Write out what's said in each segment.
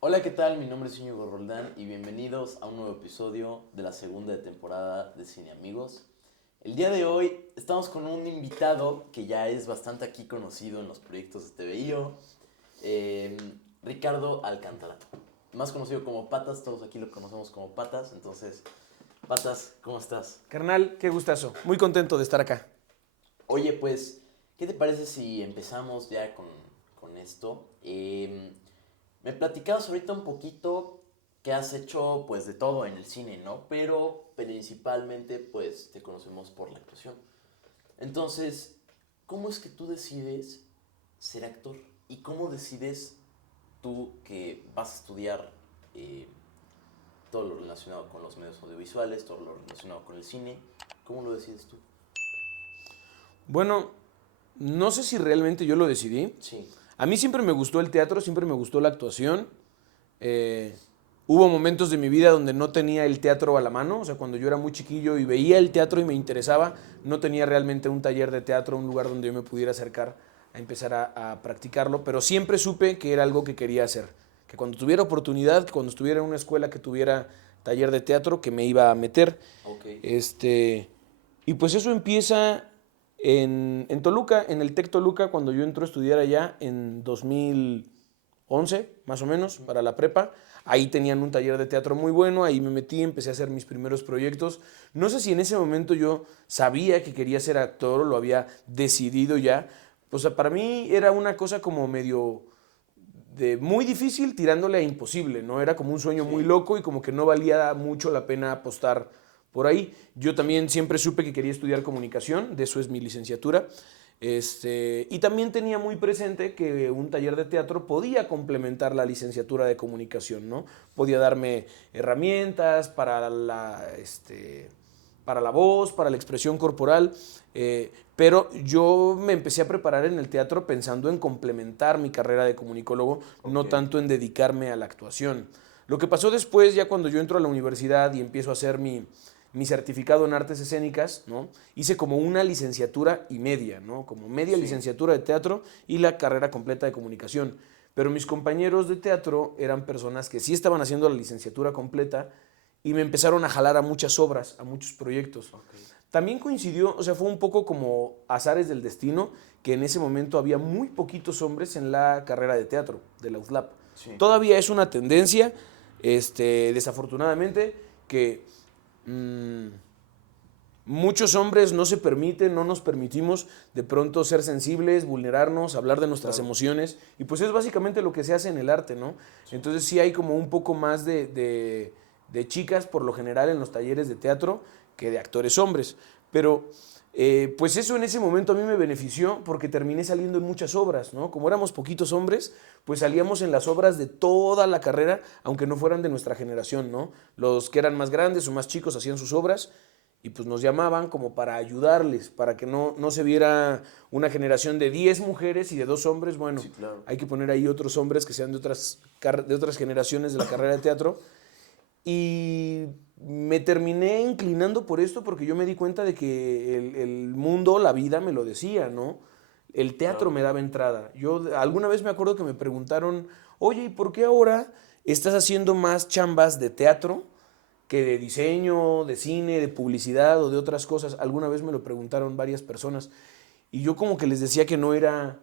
Hola, ¿qué tal? Mi nombre es Íñigo Roldán y bienvenidos a un nuevo episodio de la segunda temporada de Cine Amigos. El día de hoy estamos con un invitado que ya es bastante aquí conocido en los proyectos de TVIO, eh, Ricardo Alcántara, más conocido como Patas, todos aquí lo conocemos como Patas, entonces, Patas, ¿cómo estás? Carnal, qué gustazo. Muy contento de estar acá. Oye, pues, ¿qué te parece si empezamos ya con esto? Me platicabas ahorita un poquito que has hecho pues de todo en el cine, ¿no? Pero principalmente pues te conocemos por la actuación. Entonces, ¿cómo es que tú decides ser actor? ¿Y cómo decides tú que vas a estudiar eh, todo lo relacionado con los medios audiovisuales, todo lo relacionado con el cine? ¿Cómo lo decides tú? Bueno, no sé si realmente yo lo decidí. Sí, A mí siempre me gustó el teatro, siempre me gustó la actuación. Eh, Hubo momentos de mi vida donde no tenía el teatro a la mano, o sea, cuando yo era muy chiquillo y veía el teatro y me interesaba, no tenía realmente un taller de teatro, un lugar donde yo me pudiera acercar a empezar a practicarlo, pero siempre supe que era algo que quería hacer, que cuando tuviera oportunidad, que cuando estuviera en una escuela que tuviera taller de teatro, que me iba a meter. ok, Este, y pues eso empieza en Toluca, en el TEC Toluca, cuando yo entro a estudiar allá en 2011, más o menos, para la prepa. Ahí tenían un taller de teatro muy bueno, ahí me metí, empecé a hacer mis primeros proyectos. No sé si en ese momento yo sabía que quería ser actor o lo había decidido ya. O sea, para mí era una cosa como medio de muy difícil tirándole a imposible, ¿no? Era como un sueño muy sí, loco y como que no valía mucho la pena apostar por ahí. Yo también siempre supe que quería estudiar comunicación, de eso es mi licenciatura. Y también tenía muy presente que un taller de teatro podía complementar la licenciatura de comunicación, ¿no? Podía darme herramientas para la voz, para la expresión corporal, pero yo me empecé a preparar en el teatro pensando en complementar mi carrera de comunicólogo, ok, no tanto en dedicarme a la actuación. Lo que pasó después, ya cuando yo entro a la universidad y empiezo a hacer mi certificado en artes escénicas, ¿no? Hice como una licenciatura y media, ¿no? Como media sí, licenciatura de teatro y la carrera completa de comunicación. Pero mis compañeros de teatro eran personas que sí estaban haciendo la licenciatura completa y me empezaron a jalar a muchas obras, a muchos proyectos. ok, También coincidió, o sea, fue un poco como azares del destino, que en ese momento había muy poquitos hombres en la carrera de teatro de la UTLAP. sí, Todavía es una tendencia, desafortunadamente, que mmm, muchos hombres no se permiten, no nos permitimos de pronto ser sensibles, vulnerarnos, hablar de nuestras claro, emociones, y pues es básicamente lo que se hace en el arte, ¿no? sí, Entonces sí hay como un poco más de chicas por lo general en los talleres de teatro que de actores hombres, pero pues eso en ese momento a mí me benefició porque terminé saliendo en muchas obras, ¿no? Como éramos poquitos hombres, pues salíamos en las obras de toda la carrera, aunque no fueran de nuestra generación, ¿no? Los que eran más grandes o más chicos hacían sus obras y pues nos llamaban como para ayudarles, para que no se viera una generación de 10 mujeres y de 2 hombres. Bueno, sí, claro. hay que poner ahí otros hombres que sean de otras generaciones de la carrera de teatro. Y me terminé inclinando por esto porque yo me di cuenta de que el mundo, la vida me lo decía, ¿no? El teatro Claro. me daba entrada. Yo alguna vez me acuerdo que me preguntaron, oye, ¿y por qué ahora estás haciendo más chambas de teatro que de diseño, de cine, de publicidad o de otras cosas? Alguna vez me lo preguntaron varias personas y yo como que les decía que no era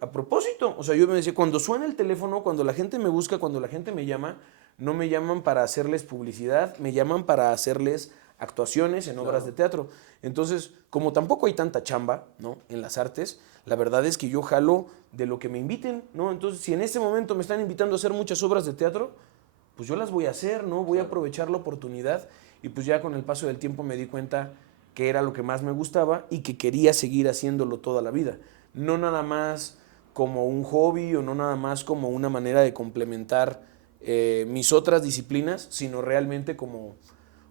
a propósito. O sea, yo me decía, cuando suena el teléfono, cuando la gente me busca, cuando la gente me llama, no me llaman para hacerles publicidad, me llaman para hacerles actuaciones en obras de Claro, teatro. Entonces, como tampoco hay tanta chamba, ¿no? En las artes, la verdad es que yo jalo de lo que me inviten, ¿no? Entonces, si en este momento me están invitando a hacer muchas obras de teatro, pues yo las voy a hacer, ¿no? Voy a claro. aprovechar la oportunidad y pues ya con el paso del tiempo me di cuenta que era lo que más me gustaba y que quería seguir haciéndolo toda la vida. No nada más como un hobby o no nada más como una manera de complementar mis otras disciplinas, sino realmente como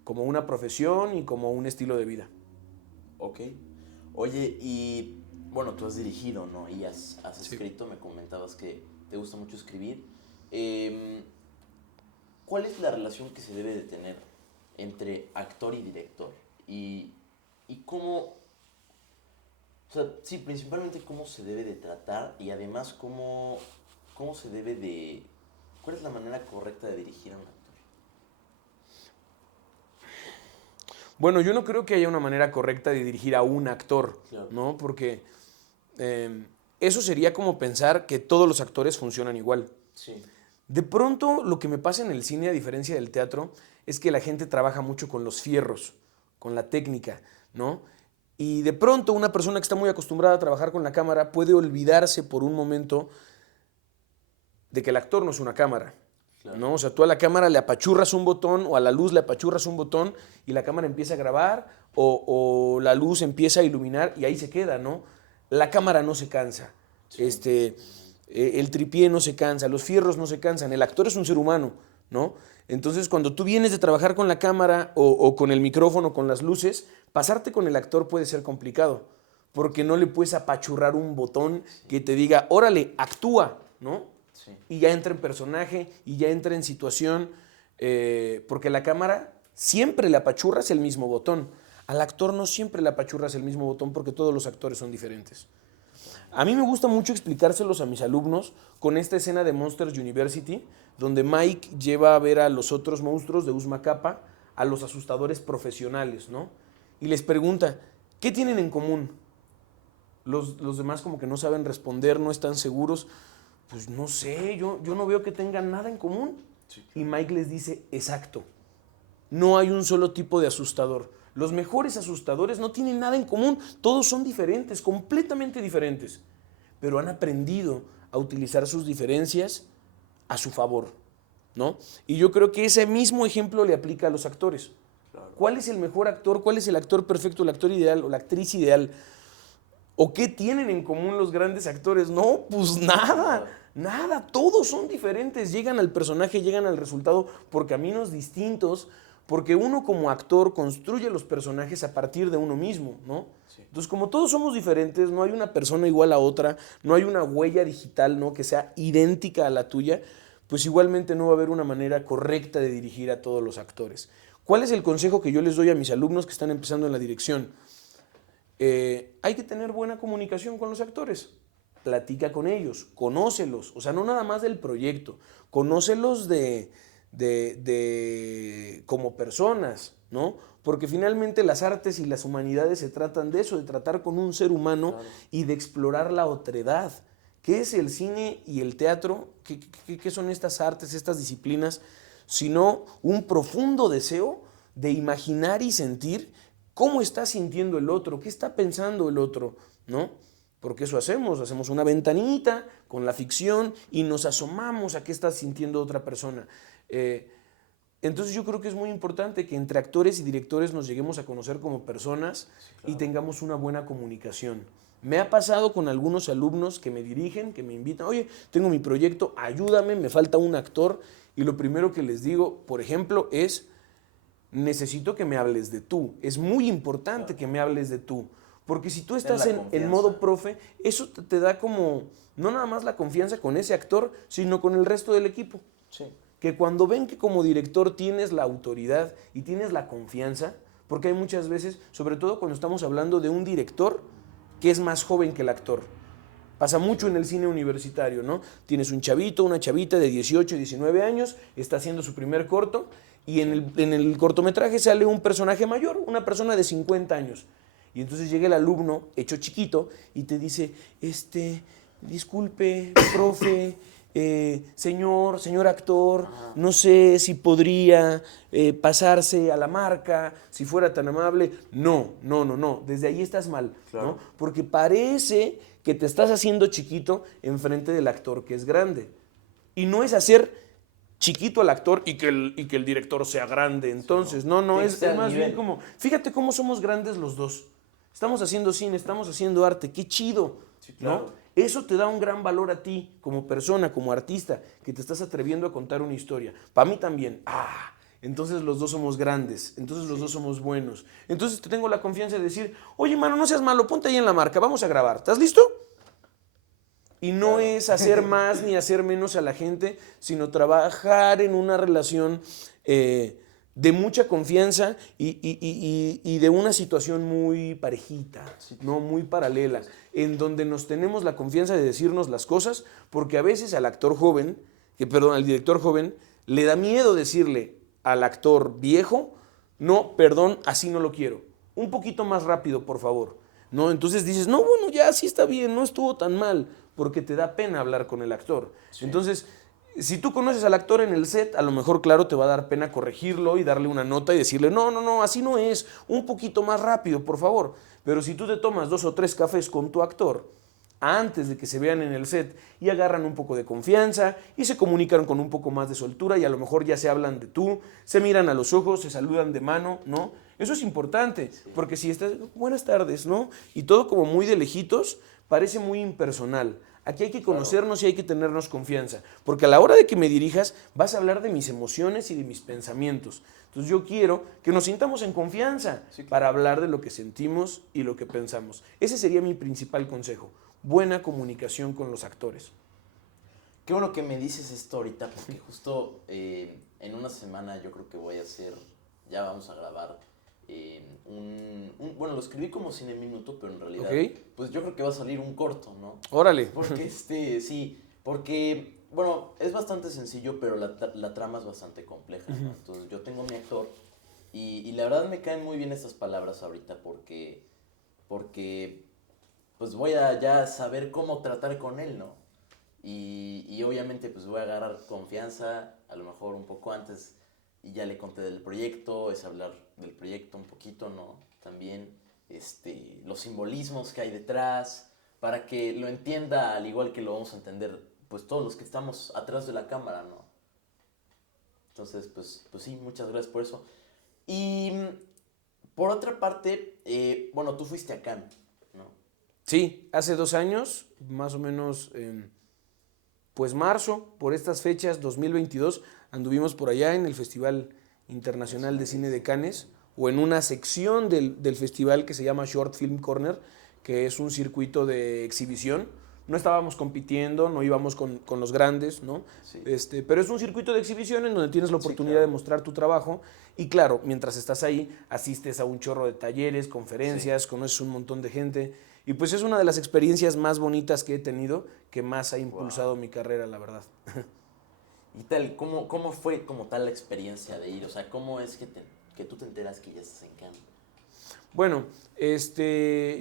una profesión y como un estilo de vida. Ok. Oye, y bueno, tú has dirigido, ¿no? Y has Sí. escrito, me comentabas que te gusta mucho escribir. Em, ¿Cuál es la relación que se debe de tener entre actor y director? Y, y cómo, o sea, sí, principalmente cómo se debe de tratar y además cómo se debe de ¿Cuál es la manera correcta de dirigir a un actor? Bueno, yo no creo que haya una manera correcta de dirigir a un actor, Claro. ¿no? Porque eso sería como pensar que todos los actores funcionan igual. Sí. De pronto, lo que me pasa en el cine, a diferencia del teatro, es que la gente trabaja mucho con los fierros, con la técnica, ¿no? Y de pronto una persona que está muy acostumbrada a trabajar con la cámara puede olvidarse por un momento de que el actor no es una cámara, Claro. ¿no? O sea, tú a la cámara le apachurras un botón o a la luz le apachurras un botón y la cámara empieza a grabar o la luz empieza a iluminar y ahí se queda, ¿no? La cámara no se cansa. Sí. El tripié no se cansa, los fierros no se cansan, el actor es un ser humano, ¿no? Entonces, cuando tú vienes de trabajar con la cámara o con el micrófono, con las luces, pasarte con el actor puede ser complicado, porque no le puedes apachurrar un botón que te diga, órale, actúa, ¿no? Sí. Y ya entra en personaje y ya entra en situación, porque la cámara siempre le apachurras el mismo botón. Al actor no siempre le apachurras el mismo botón porque todos los actores son diferentes. A mí me gusta mucho explicárselos a mis alumnos con esta escena de Monsters University, donde Mike lleva a ver a los otros monstruos de Usma Kappa, a los asustadores profesionales, ¿no? Y les pregunta, ¿qué tienen en común? Los demás como que no saben responder, no están seguros. Pues no sé, yo no veo que tengan nada en común. Sí. Y Mike les dice, exacto, no hay un solo tipo de asustador. Los mejores asustadores no tienen nada en común, todos son diferentes, completamente diferentes, pero han aprendido a utilizar sus diferencias a su favor, ¿no? Y yo creo que ese mismo ejemplo le aplica a los actores. Claro. ¿Cuál es el mejor actor? ¿Cuál es el actor perfecto, el actor ideal o la actriz ideal? ¿O qué tienen en común los grandes actores? No, pues nada, nada, todos son diferentes, llegan al personaje, llegan al resultado por caminos distintos, porque uno como actor construye los personajes a partir de uno mismo, ¿no? Sí. Entonces, como todos somos diferentes, no hay una persona igual a otra, no hay una huella digital, ¿no?, que sea idéntica a la tuya, pues igualmente no va a haber una manera correcta de dirigir a todos los actores. ¿Cuál es el consejo que yo les doy a mis alumnos que están empezando en la dirección? Hay que tener buena comunicación con los actores. Platica con ellos, conócelos, o sea, no nada más del proyecto, conócelos como personas, ¿no? Porque finalmente las artes y las humanidades se tratan de eso, de tratar con un ser humano, claro, y de explorar la otredad. ¿Qué es el cine y el teatro? ¿Qué son estas artes, estas disciplinas? Sino un profundo deseo de imaginar y sentir cómo está sintiendo el otro, qué está pensando el otro, ¿no? Porque eso hacemos una ventanita con la ficción y nos asomamos a qué está sintiendo otra persona. Entonces yo creo que es muy importante que entre actores y directores nos lleguemos a conocer como personas, sí, claro, y tengamos una buena comunicación. Me ha pasado con algunos alumnos que me dirigen, que me invitan, oye, tengo mi proyecto, ayúdame, me falta un actor, y lo primero que les digo, por ejemplo, es, necesito que me hables de tú. Es muy importante, claro, que me hables de tú. Porque si tú estás en modo profe, eso te da como, no nada más la confianza con ese actor, sino con el resto del equipo. Sí. Que cuando ven que como director tienes la autoridad y tienes la confianza, porque hay muchas veces, sobre todo cuando estamos hablando de un director que es más joven que el actor. Pasa mucho en el cine universitario, ¿no? Tienes un chavito, una chavita de 18, 19 años, está haciendo su primer corto, y en el cortometraje sale un personaje mayor, una persona de 50 años. Y entonces llega el alumno, hecho chiquito, y te dice, disculpe, profe, señor actor, no sé si podría pasarse a la marca, si fuera tan amable. No, desde ahí estás mal, claro, ¿no? Porque parece que te estás haciendo chiquito enfrente del actor que es grande. Y no es hacer chiquito al actor y que el director sea grande. Entonces, sí, no, es más bien como, fíjate cómo somos grandes los dos. Estamos haciendo cine, estamos haciendo arte, qué chido, sí, claro, ¿no? Eso te da un gran valor a ti como persona, como artista, que te estás atreviendo a contar una historia. Para mí también, entonces los dos somos grandes, entonces los dos somos buenos. Entonces te tengo la confianza de decir, oye, mano, no seas malo, ponte ahí en la marca, vamos a grabar, ¿estás listo? Y no es hacer más ni hacer menos a la gente, sino trabajar en una relación de mucha confianza y de una situación muy parejita, ¿no? Muy paralela, en donde nos tenemos la confianza de decirnos las cosas, porque a veces al actor joven perdón, al director joven, le da miedo decirle al actor viejo, no, perdón, así no lo quiero. Un poquito más rápido, por favor. ¿No? Entonces dices, no, bueno, ya sí está bien, no estuvo tan mal, porque te da pena hablar con el actor. Sí. Entonces, si tú conoces al actor en el set, a lo mejor, claro, te va a dar pena corregirlo y darle una nota y decirle, no, así no es, un poquito más rápido, por favor. Pero si tú te tomas 2 o 3 cafés con tu actor antes de que se vean en el set y agarran un poco de confianza y se comunican con un poco más de soltura y a lo mejor ya se hablan de tú, se miran a los ojos, se saludan de mano, ¿no? Eso es importante, sí. Porque si estás, buenas tardes, ¿no? Y todo como muy de lejitos, parece muy impersonal. Aquí hay que conocernos, claro, y hay que tenernos confianza, porque a la hora de que me dirijas vas a hablar de mis emociones y de mis pensamientos. Entonces yo quiero que nos sintamos en confianza, sí, claro, para hablar de lo que sentimos y lo que pensamos. Ese sería mi principal consejo. Buena comunicación con los actores. Qué bueno que me dices esto ahorita, porque justo en una semana yo creo que voy a hacer, ya vamos a grabar bueno, lo escribí como Cine Minuto, pero en realidad, okay, pues yo creo que va a salir un corto, ¿no? Órale. Porque sí, porque, bueno, es bastante sencillo, pero la trama es bastante compleja, ¿no? Entonces yo tengo mi actor y la verdad me caen muy bien estas palabras ahorita porque pues voy a ya saber cómo tratar con él, ¿no? Y obviamente pues voy a agarrar confianza, a lo mejor un poco antes, y ya le conté del proyecto, es hablar del proyecto un poquito, ¿no? También los simbolismos que hay detrás, para que lo entienda al igual que lo vamos a entender pues todos los que estamos atrás de la cámara, ¿no? Entonces, pues sí, muchas gracias por eso. Y por otra parte, bueno, tú fuiste a Cannes, ¿no? Sí, hace 2 años, más o menos, pues marzo, por estas fechas, 2022, anduvimos por allá en el Festival Internacional de Cine de Cannes, o en una sección del festival que se llama Short Film Corner, que es un circuito de exhibición. No estábamos compitiendo, no íbamos con los grandes, ¿no? Sí. Pero es un circuito de exhibición en donde tienes la oportunidad, sí, claro, de mostrar tu trabajo. Y claro, mientras estás ahí, asistes a un chorro de talleres, conferencias, sí, conoces un montón de gente. Y pues es una de las experiencias más bonitas que he tenido, que más ha impulsado mi carrera, la verdad. ¿Y tal? ¿Cómo fue como tal la experiencia de ir? O sea, ¿cómo es que tú te enteras que ya estás en Cannes? Bueno,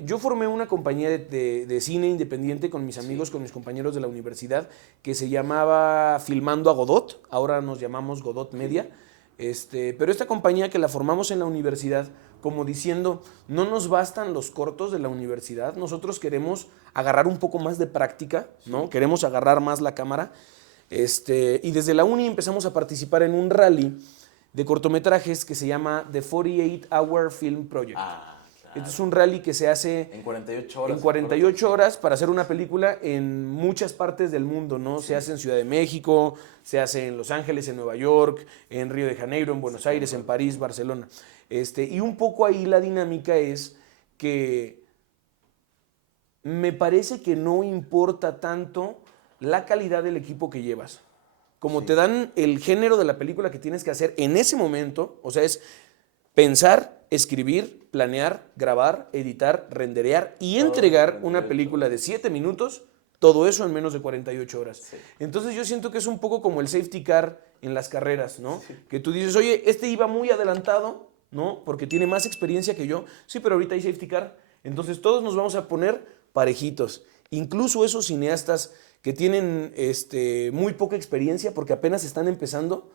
yo formé una compañía de cine independiente con mis amigos, sí, con mis compañeros de la universidad, que se llamaba Filmando a Godot, ahora nos llamamos Godot Media, pero esta compañía que la formamos en la universidad, como diciendo, no nos bastan los cortos de la universidad, nosotros queremos agarrar un poco más de práctica, ¿no? Sí. Queremos agarrar más la cámara, y desde la uni empezamos a participar en un rally de cortometrajes que se llama The 48 Hour Film Project. Ah, claro. Este es un rally que se hace en 48 horas. En 48 horas para hacer una película en muchas partes del mundo, ¿no? Sí. Se hace en Ciudad de México, se hace en Los Ángeles, en Nueva York, en Río de Janeiro, en Buenos Aires, en París, Barcelona. Y un poco ahí la dinámica es que me parece que no importa tanto la calidad del equipo que llevas. Como sí, te dan el género de la película que tienes que hacer en ese momento, o sea, es pensar, escribir, planear, grabar, editar, renderear y entregar una película de 7 minutos, todo eso en menos de 48 horas. Sí. Entonces yo siento que es un poco como el safety car en las carreras, ¿no? Sí. Que tú dices, oye, iba muy adelantado, ¿no? Porque tiene más experiencia que yo. Sí, pero ahorita hay safety car. Entonces todos nos vamos a poner parejitos. Incluso esos cineastas que tienen muy poca experiencia porque apenas están empezando,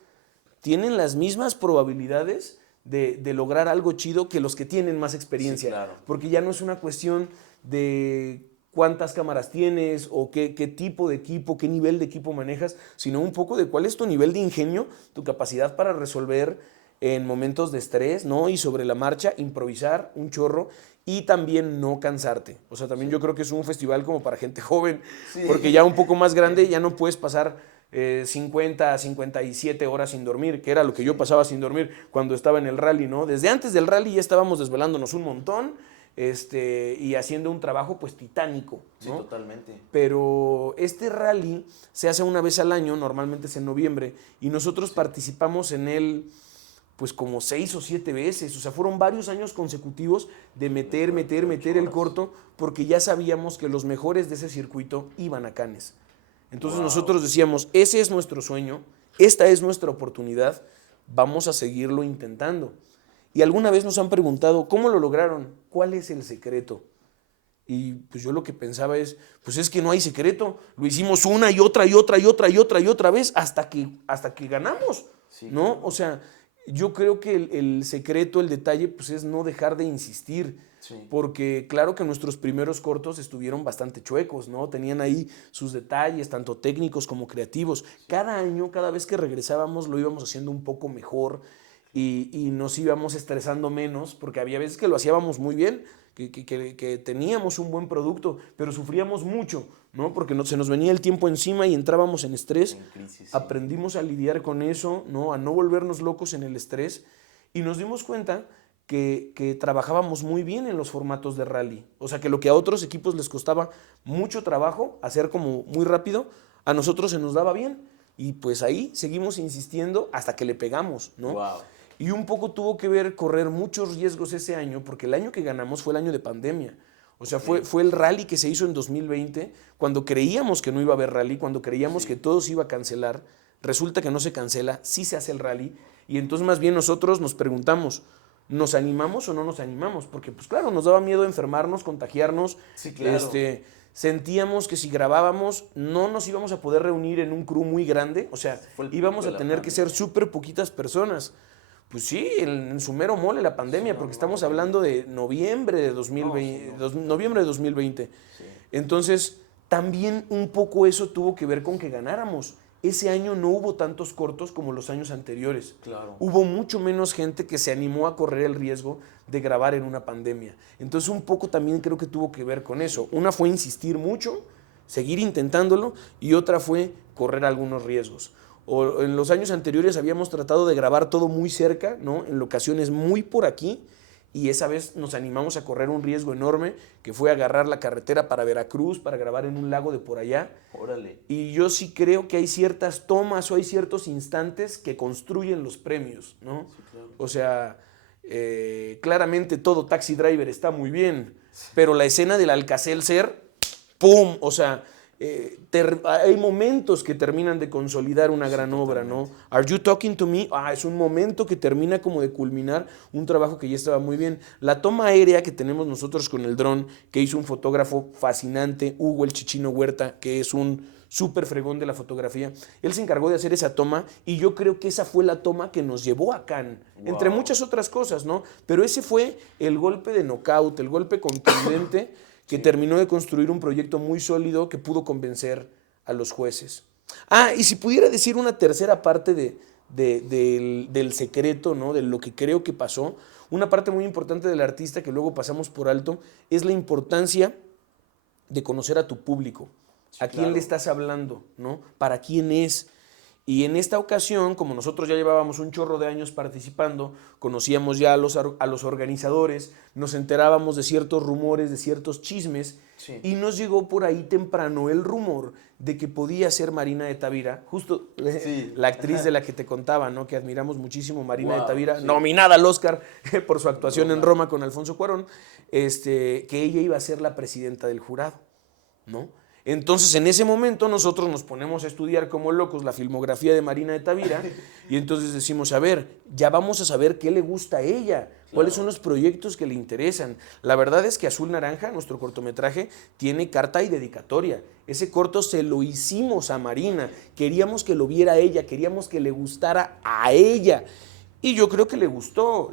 tienen las mismas probabilidades de lograr algo chido que los que tienen más experiencia. Sí, claro. Porque ya no es una cuestión de cuántas cámaras tienes o qué tipo de equipo, qué nivel de equipo manejas, sino un poco de cuál es tu nivel de ingenio, tu capacidad para resolver en momentos de estrés, ¿no? Y sobre la marcha, improvisar un chorro y también no cansarte. O sea, también sí, yo creo que es un festival como para gente joven, sí, porque ya un poco más grande ya no puedes pasar 50 a 57 horas sin dormir, que era lo que yo pasaba sin dormir cuando estaba en el rally, ¿no? Desde antes del rally ya estábamos desvelándonos un montón y haciendo un trabajo pues titánico, ¿no? Sí, totalmente. Pero este rally se hace una vez al año, normalmente es en noviembre, y nosotros participamos en él pues como 6 o 7 veces, o sea, fueron varios años consecutivos de meter el corto, porque ya sabíamos que los mejores de ese circuito iban a Cannes. Entonces Wow. nosotros decíamos, ese es nuestro sueño, esta es nuestra oportunidad, vamos a seguirlo intentando. Y alguna vez nos han preguntado, ¿cómo lo lograron? ¿Cuál es el secreto? Y pues yo lo que pensaba es, pues es que no hay secreto, lo hicimos una y otra y otra y otra y otra y otra vez hasta que ganamos, Sí, ¿no? claro. O sea, yo creo que el secreto, el detalle, pues es no dejar de insistir, Sí. porque claro que nuestros primeros cortos estuvieron bastante chuecos, ¿no? Tenían ahí sus detalles, tanto técnicos como creativos. Cada año, cada vez que regresábamos, lo íbamos haciendo un poco mejor y nos íbamos estresando menos, porque había veces que lo hacíamos muy bien, que teníamos un buen producto, pero sufríamos mucho, ¿no? Porque se nos venía el tiempo encima y entrábamos en estrés. En crisis, sí. Aprendimos a lidiar con eso, ¿no? A no volvernos locos en el estrés y nos dimos cuenta que trabajábamos muy bien en los formatos de rally. O sea, que lo que a otros equipos les costaba mucho trabajo hacer como muy rápido, a nosotros se nos daba bien. Y pues ahí seguimos insistiendo hasta que le pegamos, ¿no? Wow. Y un poco tuvo que ver correr muchos riesgos ese año, porque el año que ganamos fue el año de pandemia. O sea, fue el rally que se hizo en 2020, cuando creíamos que no iba a haber rally, cuando creíamos que todo se iba a cancelar. Resulta que no se cancela, sí se hace el rally. Y entonces más bien nosotros nos preguntamos, ¿nos animamos o no nos animamos? Porque pues claro, nos daba miedo enfermarnos, contagiarnos. Sí, claro. Sentíamos que si grabábamos no nos íbamos a poder reunir en un crew muy grande. O sea, Fue el íbamos pico a de la tener que ser pandemia. súper poquitas personas. Pues sí, en su mero mole la pandemia, Sí, porque no, estamos horrible. hablando de noviembre de 2020, No, sí, no. noviembre de 2020. Sí. Entonces, también un poco eso tuvo que ver con que ganáramos. Ese año no hubo tantos cortos como los años anteriores. Claro. Hubo mucho menos gente que se animó a correr el riesgo de grabar en una pandemia. Entonces, un poco también creo que tuvo que ver con eso. Una fue insistir mucho, seguir intentándolo, y otra fue correr algunos riesgos. O en los años anteriores habíamos tratado de grabar todo muy cerca, ¿no? En locaciones muy por aquí, y esa vez nos animamos a correr un riesgo enorme, que fue agarrar la carretera para Veracruz, para grabar en un lago de por allá. Órale. Y yo sí creo que hay ciertas tomas o hay ciertos instantes que construyen los premios, ¿no? Sí, claro. O sea, claramente todo Taxi Driver está muy bien, pero la escena del Alcacelser, ¡pum! O sea, hay momentos que terminan de consolidar una gran obra, ¿no? Are You Talking to Me? Es un momento que termina como de culminar un trabajo que ya estaba muy bien. La toma aérea que tenemos nosotros con el dron, que hizo un fotógrafo fascinante, Hugo el Chichino Huerta, que es un súper fregón de la fotografía. Él se encargó de hacer esa toma y yo creo que esa fue la toma que nos llevó a Cannes, entre muchas otras cosas, ¿no? Pero ese fue el golpe de knockout, el golpe contundente que terminó de construir un proyecto muy sólido que pudo convencer a los jueces. Y si pudiera decir una tercera parte del secreto, ¿no? De lo que creo que pasó, una parte muy importante del artista que luego pasamos por alto es la importancia de conocer a tu público. ¿A quién le estás hablando? ¿No? ¿Para quién es? Y en esta ocasión, como nosotros ya llevábamos un chorro de años participando, conocíamos ya a los organizadores, nos enterábamos de ciertos rumores, de ciertos chismes, y nos llegó por ahí temprano el rumor de que podía ser Marina de Tavira, justo la actriz de la que te contaba, ¿no? Que admiramos muchísimo, Marina de Tavira, nominada al Oscar por su actuación en Roma con Alfonso Cuarón, que ella iba a ser la presidenta del jurado, ¿no? Entonces, en ese momento nosotros nos ponemos a estudiar como locos la filmografía de Marina de Tavira y entonces decimos, a ver, ya vamos a saber qué le gusta a ella, cuáles son los proyectos que le interesan. La verdad es que Azul Naranja, nuestro cortometraje, tiene carta y dedicatoria. Ese corto se lo hicimos a Marina, queríamos que lo viera ella, queríamos que le gustara a ella. Y yo creo que le gustó,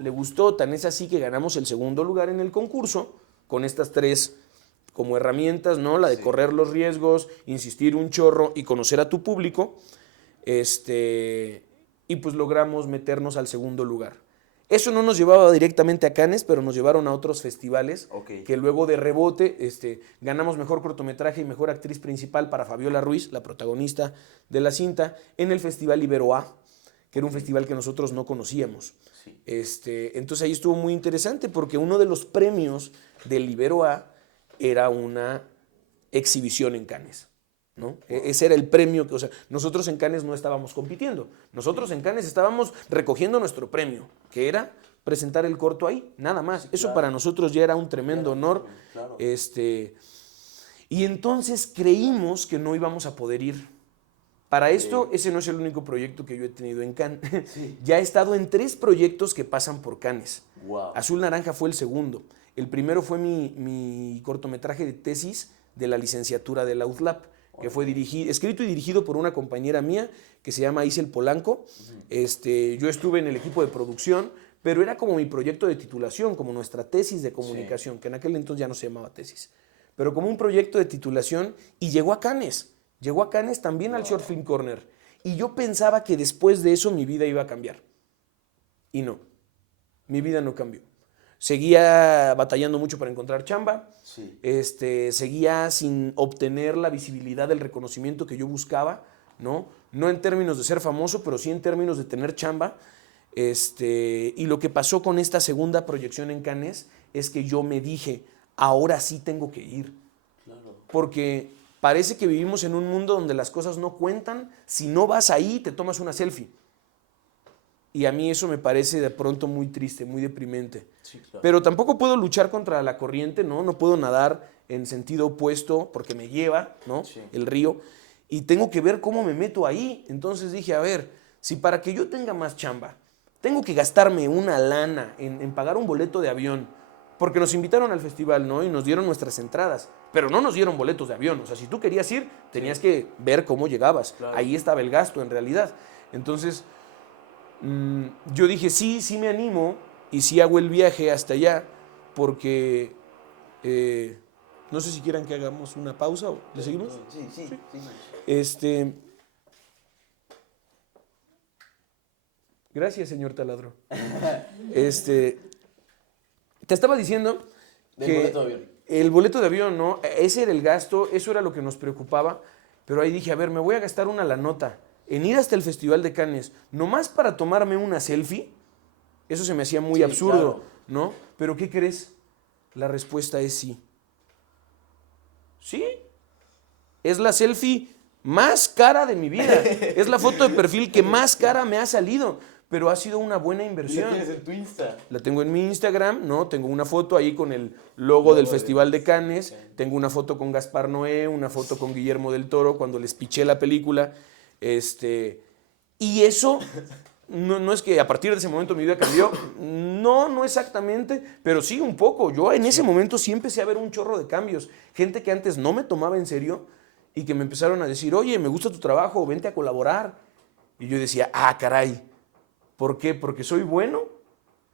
tan es así que ganamos el segundo lugar en el concurso con estas tres como herramientas, ¿no? La de correr los riesgos, insistir un chorro y conocer a tu público. Y pues logramos meternos al segundo lugar. Eso no nos llevaba directamente a Cannes, pero nos llevaron a otros festivales que luego de rebote ganamos mejor cortometraje y mejor actriz principal para Fabiola Ruiz, la protagonista de la cinta, en el Festival Ibero-A, que era un festival que nosotros no conocíamos. Entonces ahí estuvo muy interesante porque uno de los premios del Ibero-A era una exhibición en Cannes, ¿no? Ese era el premio, o sea, nosotros en Cannes no estábamos compitiendo, nosotros en Cannes estábamos recogiendo nuestro premio, que era presentar el corto ahí, nada más. Eso para nosotros ya era un tremendo honor. Y entonces creímos que no íbamos a poder ir. Para esto, ese no es el único proyecto que yo he tenido en Cannes. Sí. Ya he estado en 3 proyectos que pasan por Cannes. Wow. Azul Naranja fue el segundo. El primero fue mi cortometraje de tesis de la licenciatura de la UTLAP, que fue escrito y dirigido por una compañera mía que se llama Isel Polanco. Yo estuve en el equipo de producción, pero era como mi proyecto de titulación, como nuestra tesis de comunicación, que en aquel entonces ya no se llamaba tesis, pero como un proyecto de titulación, y llegó a Cannes. Llegó a Cannes también al Short Film Corner. Y yo pensaba que después de eso mi vida iba a cambiar. Y no, mi vida no cambió. Seguía batallando mucho para encontrar chamba. Sí. Seguía sin obtener la visibilidad, el reconocimiento que yo buscaba, ¿no? No en términos de ser famoso, pero sí en términos de tener chamba. Y lo que pasó con esta segunda proyección en Cannes es que yo me dije, ahora sí tengo que ir. Claro. Porque parece que vivimos en un mundo donde las cosas no cuentan. Si no vas ahí, te tomas una selfie. Y a mí eso me parece de pronto muy triste, muy deprimente. Sí, claro. Pero tampoco puedo luchar contra la corriente, ¿no? No puedo nadar en sentido opuesto porque me lleva, ¿no? Sí. El río. Y tengo que ver cómo me meto ahí. Entonces dije, a ver, si para que yo tenga más chamba, tengo que gastarme una lana en pagar un boleto de avión, porque nos invitaron al festival, ¿no? Y nos dieron nuestras entradas, pero no nos dieron boletos de avión. O sea, si tú querías ir, tenías que ver cómo llegabas. Claro. Ahí estaba el gasto, en realidad. Entonces, yo dije, sí, sí me animo y sí hago el viaje hasta allá, porque no sé si quieran que hagamos una pausa o le seguimos. Sí. Gracias, señor Taladro. Te estaba diciendo Del boleto de avión. el boleto de avión, ¿no? Ese era el gasto, eso era lo que nos preocupaba, pero ahí dije, a ver, me voy a gastar una la nota en ir hasta el Festival de Cannes, nomás para tomarme una selfie. Eso se me hacía muy absurdo, claro. ¿no? Pero ¿qué crees? La respuesta es sí. ¿Sí? Es la selfie más cara de mi vida. Es la foto de perfil que más cara me ha salido. Pero ha sido una buena inversión. ¿La tienes en tu Insta? La tengo en mi Instagram, ¿no? Tengo una foto ahí con el logo del Festival de Cannes. Sí. Tengo una foto con Gaspar Noé, una foto con Guillermo del Toro cuando les piché la película. Y eso no es que a partir de ese momento mi vida cambió. No exactamente, pero sí un poco. Yo en ese momento sí empecé a ver un chorro de cambios. Gente que antes no me tomaba en serio y que me empezaron a decir, oye, me gusta tu trabajo, vente a colaborar. Y yo decía, caray. ¿Por qué? Porque soy bueno.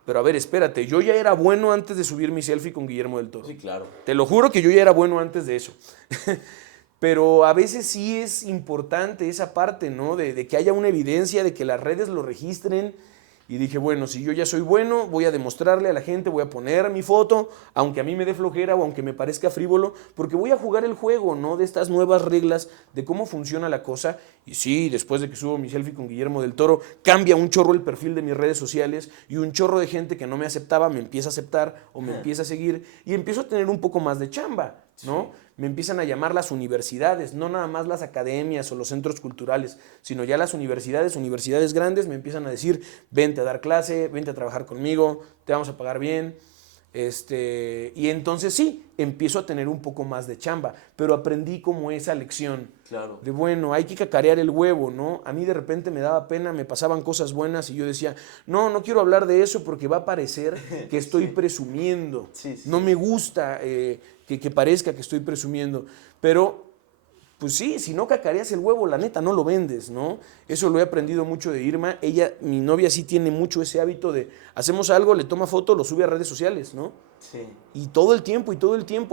Pero a ver, espérate, yo ya era bueno antes de subir mi selfie con Guillermo del Toro. Sí, claro. Te lo juro que yo ya era bueno antes de eso. Pero a veces sí es importante esa parte, ¿no? De que haya una evidencia, de que las redes lo registren. Y dije, bueno, si yo ya soy bueno, voy a demostrarle a la gente, voy a poner mi foto, aunque a mí me dé flojera o aunque me parezca frívolo, porque voy a jugar el juego, ¿no? De estas nuevas reglas, de cómo funciona la cosa. Y sí, después de que subo mi selfie con Guillermo del Toro, cambia un chorro el perfil de mis redes sociales y un chorro de gente que no me aceptaba me empieza a aceptar o me empieza a seguir y empiezo a tener un poco más de chamba, ¿no? Sí. Me empiezan a llamar las universidades, no nada más las academias o los centros culturales, sino ya las universidades grandes me empiezan a decir, vente a dar clase, vente a trabajar conmigo, te vamos a pagar bien. Y entonces sí, empiezo a tener un poco más de chamba, pero aprendí como esa lección. Claro. De bueno, hay que cacarear el huevo, ¿no? A mí de repente me daba pena, me pasaban cosas buenas y yo decía, no quiero hablar de eso porque va a parecer que estoy presumiendo. Sí. No me gusta que parezca que estoy presumiendo, pero pues sí, si no cacareas el huevo, la neta, no lo vendes, ¿no? Eso lo he aprendido mucho de Irma. Mi novia sí tiene mucho ese hábito de, hacemos algo, le toma foto, lo sube a redes sociales, ¿no? Sí. Y todo el tiempo,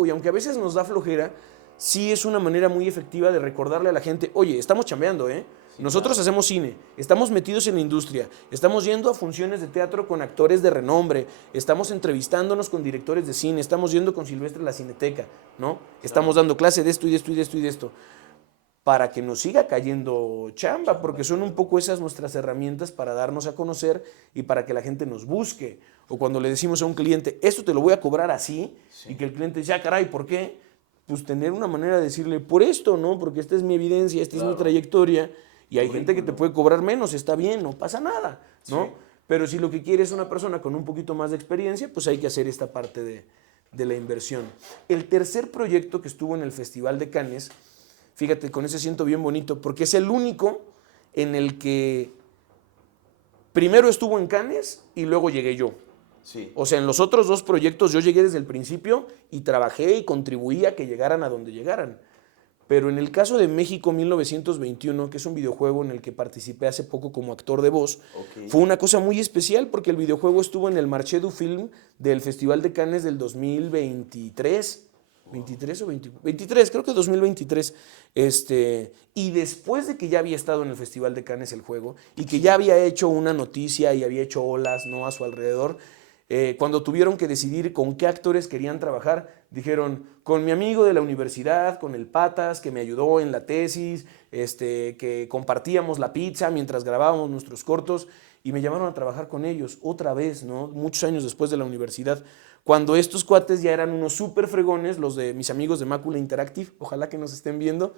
y aunque a veces nos da flojera, sí es una manera muy efectiva de recordarle a la gente, oye, estamos chambeando, ¿eh? Sí, nosotros hacemos cine, estamos metidos en la industria, estamos yendo a funciones de teatro con actores de renombre, estamos entrevistándonos con directores de cine, estamos yendo con Silvestre a la Cineteca, ¿no? Estamos dando clase de esto y de esto y de esto y de esto, para que nos siga cayendo chamba, porque son un poco esas nuestras herramientas para darnos a conocer y para que la gente nos busque. O cuando le decimos a un cliente, esto te lo voy a cobrar así, y que el cliente dice, caray, ¿por qué? Pues tener una manera de decirle, por esto, ¿no? Porque esta es mi evidencia, esta es mi trayectoria, y hay gente que te puede cobrar menos, está bien, no pasa nada, ¿no? Sí. Pero si lo que quiere es una persona con un poquito más de experiencia, pues hay que hacer esta parte de la inversión. El tercer proyecto que estuvo en el Festival de Cannes Fíjate, con ese siento bien bonito, porque es el único en el que primero estuvo en Cannes y luego llegué yo. Sí. O sea, en los otros 2 proyectos yo llegué desde el principio y trabajé y contribuí a que llegaran a donde llegaran. Pero en el caso de México 1921, que es un videojuego en el que participé hace poco como actor de voz, fue una cosa muy especial porque el videojuego estuvo en el Marché du Film del Festival de Cannes del 2023. 23 o 23, creo que 2023. Y después de que ya había estado en el Festival de Cannes el juego y que ya había hecho una noticia y había hecho olas, ¿no?, a su alrededor, cuando tuvieron que decidir con qué actores querían trabajar, dijeron, con mi amigo de la universidad, con el Patas, que me ayudó en la tesis, que compartíamos la pizza mientras grabábamos nuestros cortos, y me llamaron a trabajar con ellos otra vez, ¿no?, muchos años después de la universidad, cuando estos cuates ya eran unos súper fregones, los de mis amigos de Mácula Interactive, ojalá que nos estén viendo,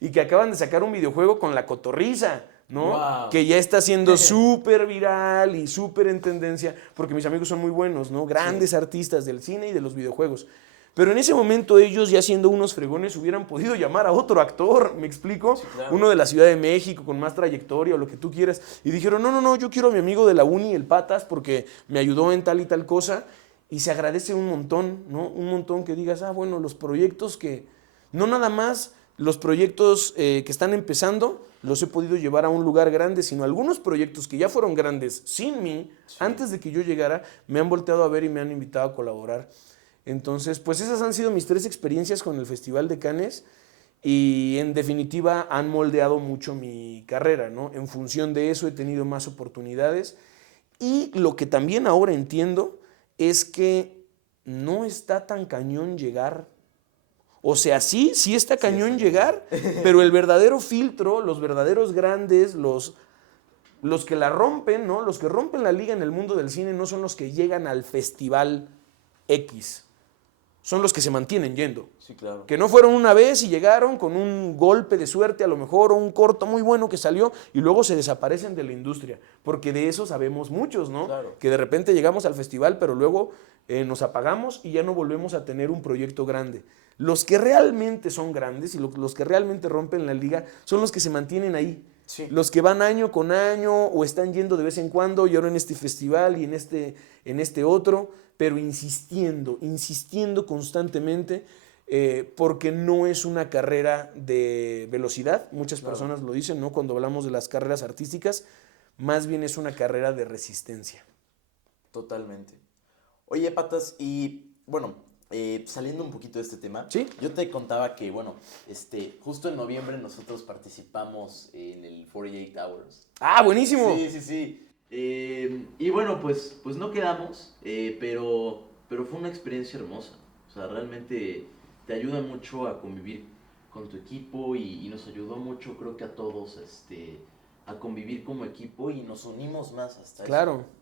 y que acaban de sacar un videojuego con La Cotorriza, ¿no? Wow. Que ya está siendo súper viral y súper en tendencia, porque mis amigos son muy buenos, ¿no? Grandes artistas del cine y de los videojuegos. Pero en ese momento ellos, ya siendo unos fregones, hubieran podido llamar a otro actor, ¿me explico? Sí, claro. Uno de la Ciudad de México, con más trayectoria o lo que tú quieras. Y dijeron, no, yo quiero a mi amigo de la uni, el Patas, porque me ayudó en tal y tal cosa. Y se agradece un montón, ¿no? Un montón que digas, bueno, los proyectos que, no nada más los proyectos que están empezando, los he podido llevar a un lugar grande, sino algunos proyectos que ya fueron grandes sin mí, antes de que yo llegara, me han volteado a ver y me han invitado a colaborar. Entonces, pues esas han sido mis 3 experiencias con el Festival de Cannes y en definitiva han moldeado mucho mi carrera, ¿no? En función de eso he tenido más oportunidades y lo que también ahora entiendo es que no está tan cañón llegar. O sea, sí está cañón llegar, pero el verdadero filtro, los verdaderos grandes, los que la rompen, ¿no? Los que rompen la liga en el mundo del cine no son los que llegan al festival X, son los que se mantienen yendo. Sí, claro. Que no fueron una vez y llegaron con un golpe de suerte a lo mejor o un corto muy bueno que salió y luego se desaparecen de la industria, porque de eso sabemos muchos, ¿no? Claro. Que de repente llegamos al festival pero luego nos apagamos y ya no volvemos a tener un proyecto grande. Los que realmente son grandes y los que realmente rompen la liga son los que se mantienen ahí. Sí. Los que van año con año o están yendo de vez en cuando y ahora en este festival y en este otro, pero insistiendo constantemente, porque no es una carrera de velocidad. Muchas personas lo dicen, ¿no? Cuando hablamos de las carreras artísticas, más bien es una carrera de resistencia. Totalmente. Oye, Patas, y bueno, saliendo un poquito de este tema, ¿Sí? yo te contaba que, bueno, justo en noviembre nosotros participamos en el 48 Hours. ¡Ah, buenísimo! Sí. Y bueno, pues no quedamos, pero fue una experiencia hermosa. O sea, realmente te ayuda mucho a convivir con tu equipo y nos ayudó mucho, creo que a todos, a convivir como equipo y nos unimos más hasta Claro. eso.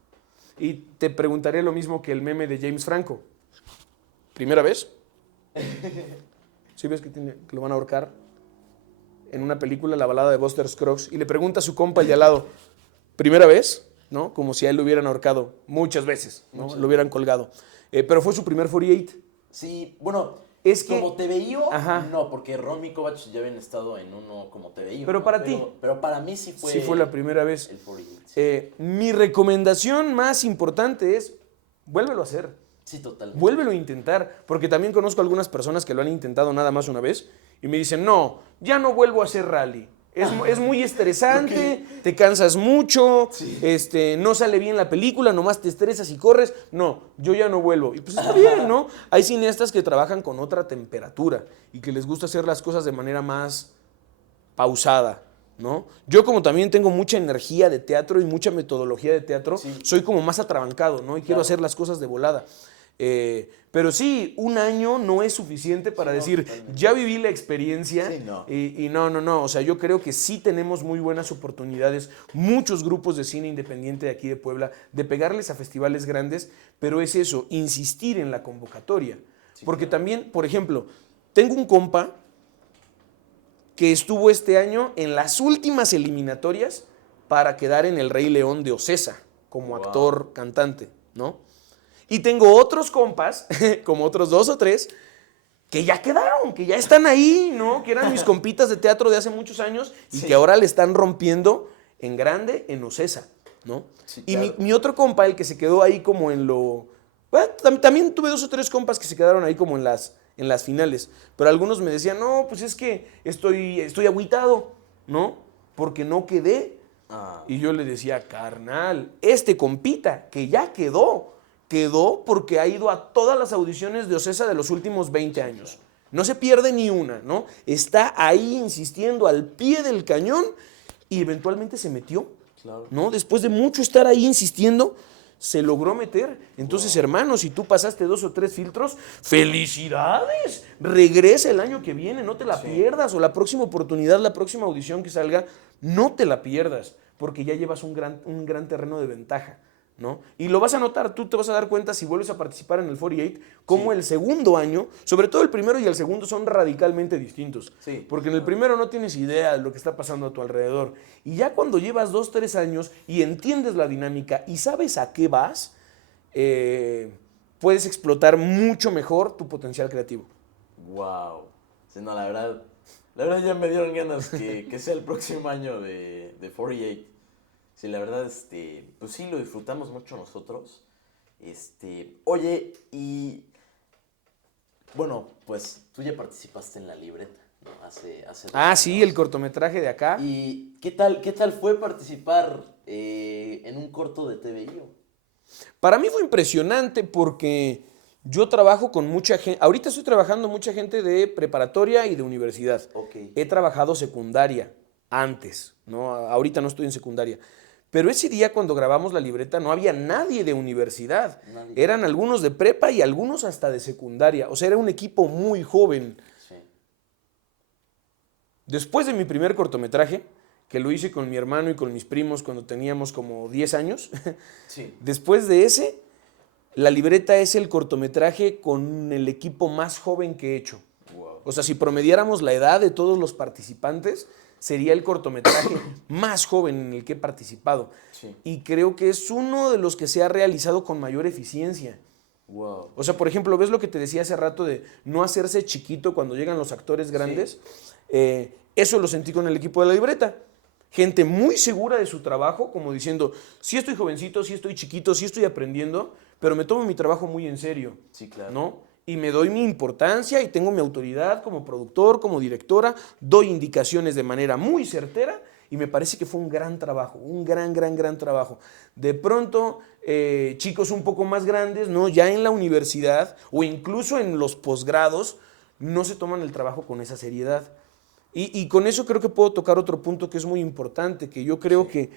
Y te preguntaré lo mismo que el meme de James Franco. ¿Primera vez? ¿Sí ves que lo van a ahorcar? En una película, La balada de Buster Scruggs, y le pregunta a su compa el de al lado, ¿primera vez? ¿No? Como si a él lo hubieran ahorcado muchas veces, ¿no? Lo hubieran colgado. Pero fue su primer 48. Sí, bueno, Es que, como TVIO, ajá, no, porque Ron y Kovacs ya habían estado en uno como TVIO. Pero ¿no? para ti. Pero para mí sí fue la primera vez. El 48. Sí. Mi recomendación más importante es, vuélvelo a hacer. Sí, totalmente. Vuélvelo a intentar, porque también conozco algunas personas que lo han intentado nada más una vez y me dicen, no, ya no vuelvo a hacer rally. Es muy estresante, te cansas mucho, no sale bien la película, nomás te estresas y corres. No, yo ya no vuelvo. Y pues está bien, ¿no? Hay cineastas que trabajan con otra temperatura y que les gusta hacer las cosas de manera más pausada, ¿no? Yo como también tengo mucha energía de teatro y mucha metodología de teatro, soy como más atrabancado, ¿no? Y quiero hacer las cosas de volada. Pero sí, un año no es suficiente para decir, totalmente. Ya viví la experiencia. Sí, no. Y no. O sea, yo creo que sí tenemos muy buenas oportunidades, muchos grupos de cine independiente de aquí de Puebla, de pegarles a festivales grandes, pero es eso, insistir en la convocatoria. Sí, porque también, por ejemplo, tengo un compa que estuvo este año en las últimas eliminatorias para quedar en El Rey León de Ocesa, como actor, cantante, ¿no? Y tengo otros compas, como otros 2 o 3, que ya quedaron, que ya están ahí, ¿no? Que eran mis compitas de teatro de hace muchos años y Sí. que ahora le están rompiendo en grande en Ocesa, ¿no? Sí, Y claro. mi otro compa, el que se quedó ahí como en lo... Bueno, también tuve 2 o 3 compas que se quedaron ahí como en las finales, pero algunos me decían, no, pues es que estoy agüitado, ¿no? Porque no quedé. Ah, Y yo le decía, carnal, este compita que ya quedó porque ha ido a todas las audiciones de Ocesa de los últimos 20 años. No se pierde ni una, ¿no? Está ahí insistiendo al pie del cañón y eventualmente se metió, claro. ¿no? Después de mucho estar ahí insistiendo, se logró meter. Entonces, hermano, si tú pasaste 2 o 3 filtros, ¡felicidades! Regresa el año que viene, no te la pierdas. O la próxima oportunidad, la próxima audición que salga, no te la pierdas, porque ya llevas un gran terreno de ventaja, ¿no? Y lo vas a notar, tú te vas a dar cuenta si vuelves a participar en el 48, cómo el segundo año, sobre todo el primero y el segundo, son radicalmente distintos. Sí. Porque en el primero no tienes idea de lo que está pasando a tu alrededor. Y ya cuando llevas 2, 3 años y entiendes la dinámica y sabes a qué vas, puedes explotar mucho mejor tu potencial creativo. Wow. Sí, no, la verdad ya me dieron ganas que sea el próximo año de 48. Sí, la verdad, pues sí, lo disfrutamos mucho nosotros. Oye, y bueno, pues tú ya participaste en la libreta, ¿no? Hace 2 Sí, años. el cortometraje de acá. ¿Y qué tal fue participar en un corto de TVI? Para mí fue impresionante porque yo trabajo con mucha gente, ahorita estoy trabajando mucha gente de preparatoria y de universidad. Ok. He trabajado secundaria antes, ¿no? Ahorita no estoy en secundaria. Pero ese día cuando grabamos la libreta no había nadie de universidad. Nadie. Eran algunos de prepa y algunos hasta de secundaria. O sea, era un equipo muy joven. Sí. Después de mi primer cortometraje, que lo hice con mi hermano y con mis primos cuando teníamos como 10 años, Sí. después de ese, la libreta es el cortometraje con el equipo más joven que he hecho. Wow. O sea, si promediáramos la edad de todos los participantes, sería el cortometraje más joven en el que he participado. Sí. Y creo que es uno de los que se ha realizado con mayor eficiencia. Wow. O sea, por ejemplo, ¿ves lo que te decía hace rato de no hacerse chiquito cuando llegan los actores grandes? Eso lo sentí con el equipo de la libreta. Gente muy segura de su trabajo, como diciendo, sí estoy jovencito, sí estoy chiquito, sí estoy aprendiendo, pero me tomo mi trabajo muy en serio. Sí, claro. ¿No? Y me doy mi importancia y tengo mi autoridad como productor, como directora, doy indicaciones de manera muy certera y me parece que fue un gran trabajo, un gran trabajo. De pronto, chicos un poco más grandes, ¿no? Ya en la universidad o incluso en los posgrados, no se toman el trabajo con esa seriedad. Y con eso creo que puedo tocar otro punto que es muy importante, que yo creo que,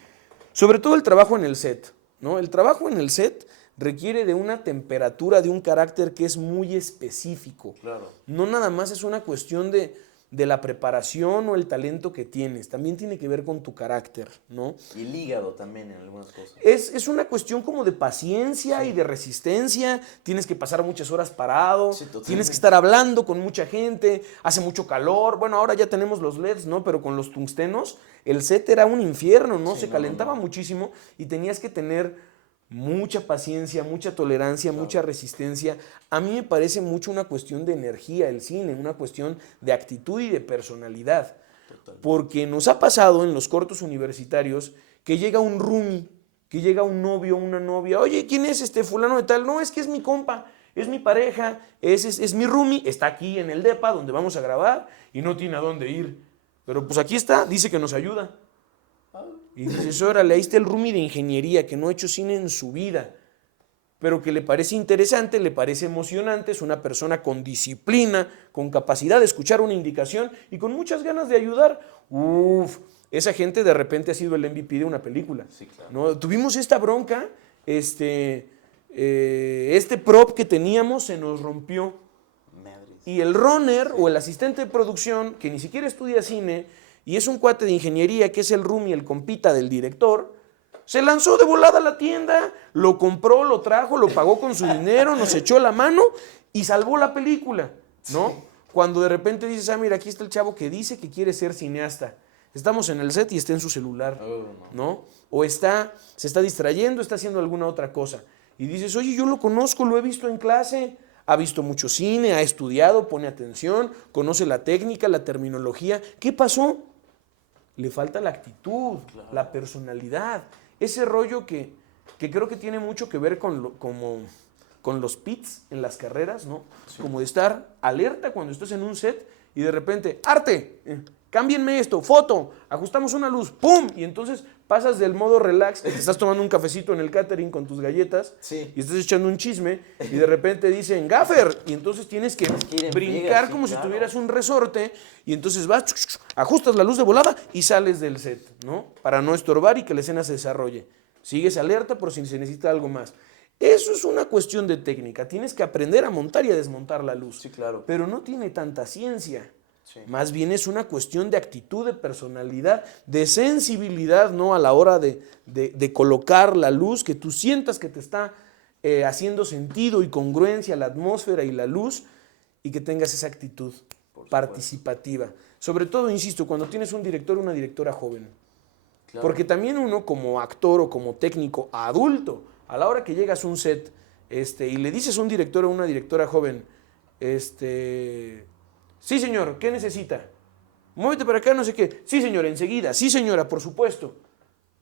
sobre todo el trabajo en el set, ¿no? El trabajo en el set requiere de una temperatura, de un carácter que es muy específico. Claro. No nada más es una cuestión de la preparación o el talento que tienes, también tiene que ver con tu carácter, ¿no? Y el hígado también en algunas cosas. Es una cuestión como de paciencia y de resistencia, tienes que pasar muchas horas parado, Sí, totalmente. tienes que estar hablando con mucha gente, hace mucho calor, bueno, ahora ya tenemos los LEDs, ¿no? Pero con los tungstenos, el set era un infierno, ¿no? Sí, Se no, calentaba no. muchísimo y tenías que tener mucha paciencia, mucha tolerancia, Claro. mucha resistencia. A mí me parece mucho una cuestión de energía el cine, una cuestión de actitud y de personalidad. Total. Porque nos ha pasado en los cortos universitarios que llega un roomie, que llega un novio, una novia, oye, ¿quién es este fulano de tal? No, es que es mi compa, es mi pareja, es mi roomie, está aquí en el depa donde vamos a grabar y no tiene a dónde ir. Pero pues aquí está, dice que nos ayuda. Y dices, órale, ahí está el roomie de ingeniería que no ha hecho cine en su vida, pero que le parece interesante, le parece emocionante, es una persona con disciplina, con capacidad de escuchar una indicación y con muchas ganas de ayudar. Uf, esa gente de repente ha sido el MVP de una película. Sí, claro. ¿No? Tuvimos esta bronca, este prop que teníamos se nos rompió. Madres. Y el runner o el asistente de producción, que ni siquiera estudia cine, y es un cuate de ingeniería, que es el roomie, el compita del director, se lanzó de volada a la tienda, lo compró, lo trajo, lo pagó con su dinero, nos echó la mano y salvó la película, ¿no? Sí. Cuando de repente dices, mira, aquí está el chavo que dice que quiere ser cineasta. Estamos en el set y está en su celular, ¿no? O se está distrayendo, está haciendo alguna otra cosa. Y dices, oye, yo lo conozco, lo he visto en clase, ha visto mucho cine, ha estudiado, pone atención, conoce la técnica, la terminología. ¿Qué pasó? Le falta la actitud, la personalidad, ese rollo que creo que tiene mucho que ver con los pits en las carreras, ¿no? Sí. Como de estar alerta cuando estás en un set y de repente, ¡arte! Cámbienme esto, foto, ajustamos una luz, ¡pum! Y entonces pasas del modo relax, que te estás tomando un cafecito en el catering con tus galletas y estás echando un chisme y de repente dicen ¡gaffer! Y entonces tienes que brincar como si tuvieras un resorte y entonces vas, ajustas la luz de volada y sales del set, ¿no? Para no estorbar y que la escena se desarrolle. Sigues alerta por si se necesita algo más. Eso es una cuestión de técnica. Tienes que aprender a montar y a desmontar la luz. Sí, claro. Pero no tiene tanta ciencia. Sí. Más bien es una cuestión de actitud, de personalidad, de sensibilidad, ¿no? A la hora de colocar la luz, que tú sientas que te está haciendo sentido y congruencia la atmósfera y la luz y que tengas esa actitud participativa. Sobre todo, insisto, cuando tienes un director o una directora joven. Claro. Porque también uno como actor o como técnico adulto, a la hora que llegas a un set y le dices a un director o una directora joven, sí señor, ¿qué necesita? Muévete para acá, no sé qué. Sí señor, enseguida. Sí señora, por supuesto.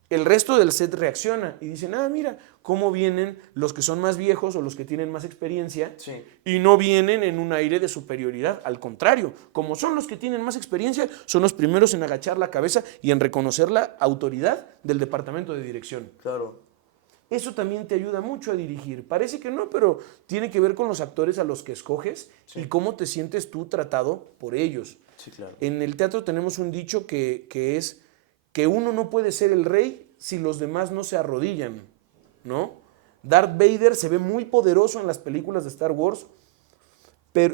El resto del set reacciona y dicen, mira, cómo vienen los que son más viejos o los que tienen más experiencia y no vienen en un aire de superioridad. Al contrario, como son los que tienen más experiencia, son los primeros en agachar la cabeza y en reconocer la autoridad del departamento de dirección. Claro. Eso también te ayuda mucho a dirigir. Parece que no, pero tiene que ver con los actores a los que escoges y cómo te sientes tú tratado por ellos. Sí, claro. En el teatro tenemos un dicho que es que uno no puede ser el rey si los demás no se arrodillan, ¿no? Darth Vader se ve muy poderoso en las películas de Star Wars,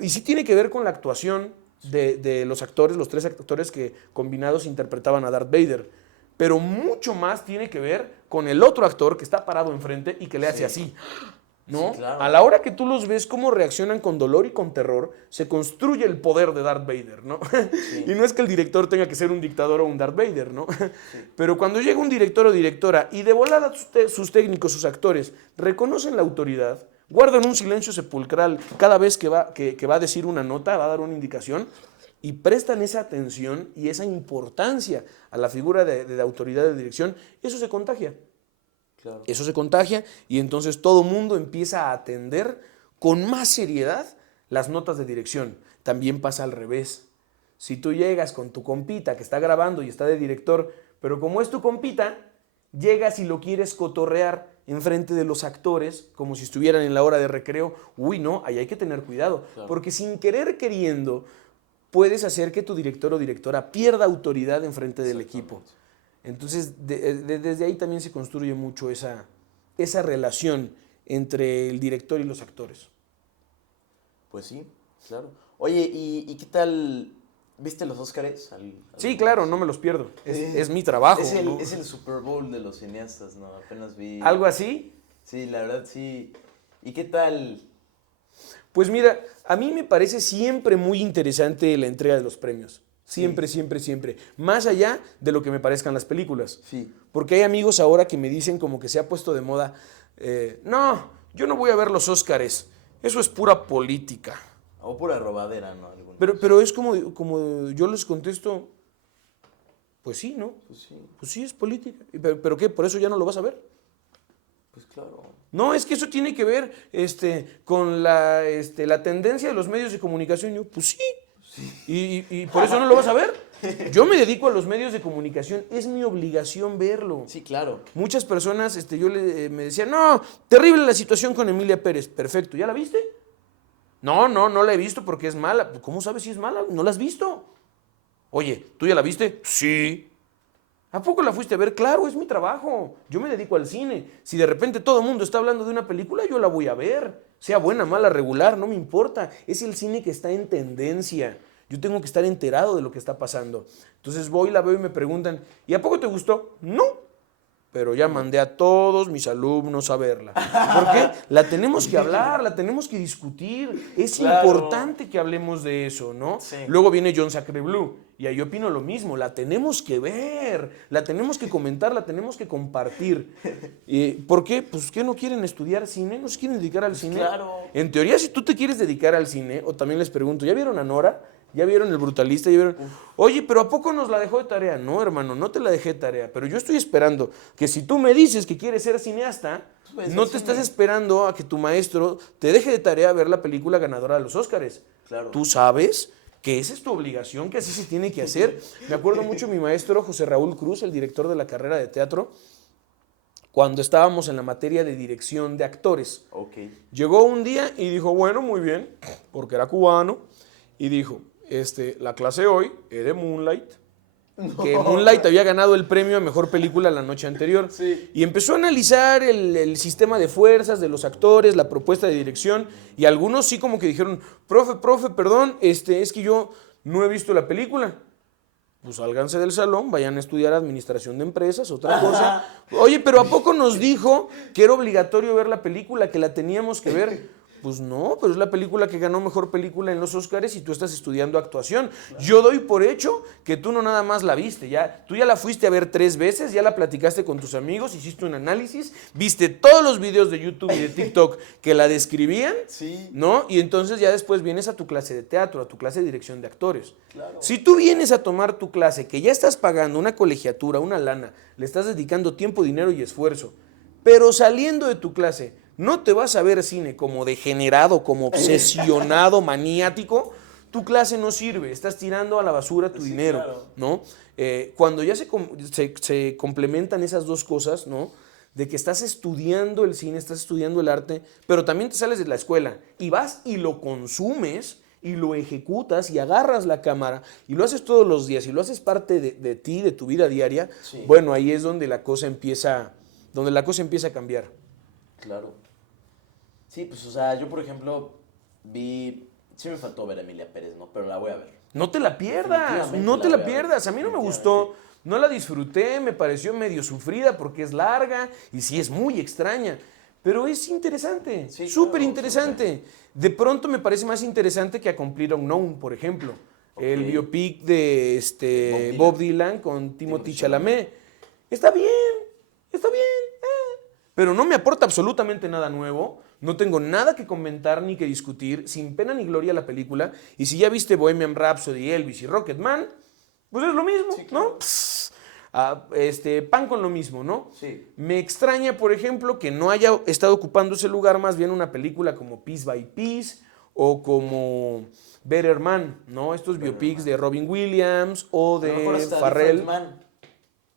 y sí tiene que ver con la actuación de los actores, los 3 actores que combinados interpretaban a Darth Vader, pero mucho más tiene que ver con el otro actor que está parado enfrente y que le hace así, ¿no? Sí, claro. A la hora que tú los ves cómo reaccionan con dolor y con terror, se construye el poder de Darth Vader, ¿no? Sí. Y no es que el director tenga que ser un dictador o un Darth Vader, ¿no? Sí. Pero cuando llega un director o directora y de volada sus técnicos, sus actores, reconocen la autoridad, guardan un silencio sepulcral cada vez que va a decir una nota, va a dar una indicación, y prestan esa atención y esa importancia a la figura de autoridad de dirección, eso se contagia. Claro. Eso se contagia y entonces todo mundo empieza a atender con más seriedad las notas de dirección. También pasa al revés. Si tú llegas con tu compita que está grabando y está de director, pero como es tu compita, llegas y lo quieres cotorrear enfrente de los actores como si estuvieran en la hora de recreo, no, ahí hay que tener cuidado, claro. Porque sin querer queriendo puedes hacer que tu director o directora pierda autoridad enfrente del equipo. Entonces, desde ahí también se construye mucho esa relación entre el director y los actores. Pues sí, claro. Oye, ¿y qué tal? ¿Viste los Óscares? Sí, claro, no me los pierdo. Es mi trabajo. Es el Super Bowl de los cineastas, ¿no? Apenas vi. ¿Algo así? Sí, la verdad sí. ¿Y qué tal? Pues mira, a mí me parece siempre muy interesante la entrega de los premios. Siempre, siempre, siempre. Más allá de lo que me parezcan las películas. Sí. Porque hay amigos ahora que me dicen como que se ha puesto de moda, no, yo no voy a ver los Óscares, eso es pura política. O pura robadera, ¿no? Pero es como yo les contesto, pues sí, ¿no? Pues sí, es política. ¿Pero qué? ¿Por eso ya no lo vas a ver? Pues claro. No, es que eso tiene que ver con la tendencia de los medios de comunicación. Yo, pues sí. ¿Y por eso no lo vas a ver? Yo me dedico a los medios de comunicación, es mi obligación verlo. Sí, claro. Muchas personas me decían, no, terrible la situación con Emilia Pérez. Perfecto, ¿ya la viste? No la he visto porque es mala. ¿Cómo sabes si es mala? ¿No la has visto? Oye, ¿tú ya la viste? Sí. ¿A poco la fuiste a ver? Claro, es mi trabajo. Yo me dedico al cine. Si de repente todo el mundo está hablando de una película, yo la voy a ver. Sea buena, mala, regular, no me importa. Es el cine que está en tendencia. Yo tengo que estar enterado de lo que está pasando. Entonces voy, la veo y me preguntan, ¿y a poco te gustó? No. Pero ya mandé a todos mis alumnos a verla. ¿Por qué? La tenemos que hablar, la tenemos que discutir. Es importante que hablemos de eso, ¿no? Sí. Luego viene John Sacre Blue Y ahí opino lo mismo, la tenemos que ver, la tenemos que comentar, la tenemos que compartir. ¿Por qué? Pues que no quieren estudiar cine, no se quieren dedicar al cine. Claro. En teoría, si tú te quieres dedicar al cine, o también les pregunto, ¿ya vieron a Nora? ¿Ya vieron El Brutalista? ¿Ya vieron? Oye, pero ¿a poco nos la dejó de tarea? No, hermano, no te la dejé de tarea, pero yo estoy esperando que si tú me dices que quieres ser cineasta, Pues no el te cine. estás esperando a que tu maestro te deje de tarea ver la película ganadora de los Óscares. Claro. Tú sabes que esa es tu obligación, que así se tiene que hacer. Me acuerdo mucho mi maestro José Raúl Cruz, el director de la carrera de teatro, cuando estábamos en la materia de dirección de actores. Ok. Llegó un día y dijo, bueno, muy bien, porque era cubano, y dijo, la clase hoy es de Moonlight, que Moonlight había ganado el premio a mejor película la noche anterior. Sí. Y empezó a analizar el sistema de fuerzas de los actores, la propuesta de dirección, y algunos sí como que dijeron, profe, perdón, es que yo no he visto la película. Pues sálganse del salón, vayan a estudiar administración de empresas, otra cosa. Oye, pero ¿a poco nos dijo que era obligatorio ver la película, que la teníamos que ver? Pues no, pero es la película que ganó mejor película en los Óscares y tú estás estudiando actuación. Yo doy por hecho que tú no nada más la viste, tú ya la fuiste a ver 3 veces, ya la platicaste con tus amigos, hiciste un análisis, viste todos los videos de YouTube y de TikTok que la describían, Sí. ¿no? Y entonces ya después vienes a tu clase de teatro, a tu clase de dirección de actores. Claro. Si tú vienes a tomar tu clase, que ya estás pagando una colegiatura, una lana, le estás dedicando tiempo, dinero y esfuerzo, pero saliendo de tu clase no te vas a ver cine como degenerado, como obsesionado, maniático, tu clase no sirve, estás tirando a la basura tu dinero, claro. ¿no? Cuando ya se complementan esas dos cosas, ¿no? De que estás estudiando el cine, estás estudiando el arte, pero también te sales de la escuela y vas y lo consumes y lo ejecutas y agarras la cámara y lo haces todos los días y lo haces parte de ti, de tu vida diaria, Sí. bueno, ahí es donde la cosa empieza a cambiar. Claro. Sí, pues, o sea, yo, por ejemplo, sí me faltó ver a Emilia Pérez, ¿no? Pero la voy a ver. No te la pierdas, Definitivamente no te la la voy a ver, pierdas. A mí no me gustó, no la disfruté, me pareció medio sufrida porque es larga y sí es muy extraña, pero es interesante, Sí, súper claro, interesante. De pronto me parece más interesante que A Complete Unknown, por ejemplo, el Ok. biopic de Bob Dylan con Timothée Timothée Chalamet. Está bien, pero no me aporta absolutamente nada nuevo. No tengo nada que comentar ni que discutir, sin pena ni gloria la película. Y si ya viste Bohemian Rhapsody, Elvis y Rocketman, pues es lo mismo, Sí, claro. ¿no? Pan con lo mismo, ¿no? Sí. Me extraña, por ejemplo, que no haya estado ocupando ese lugar más bien una película como Piece by Piece o como Better Man, ¿no? Estos biopics de Robin Williams o A lo mejor de hasta Farrell. Different Man.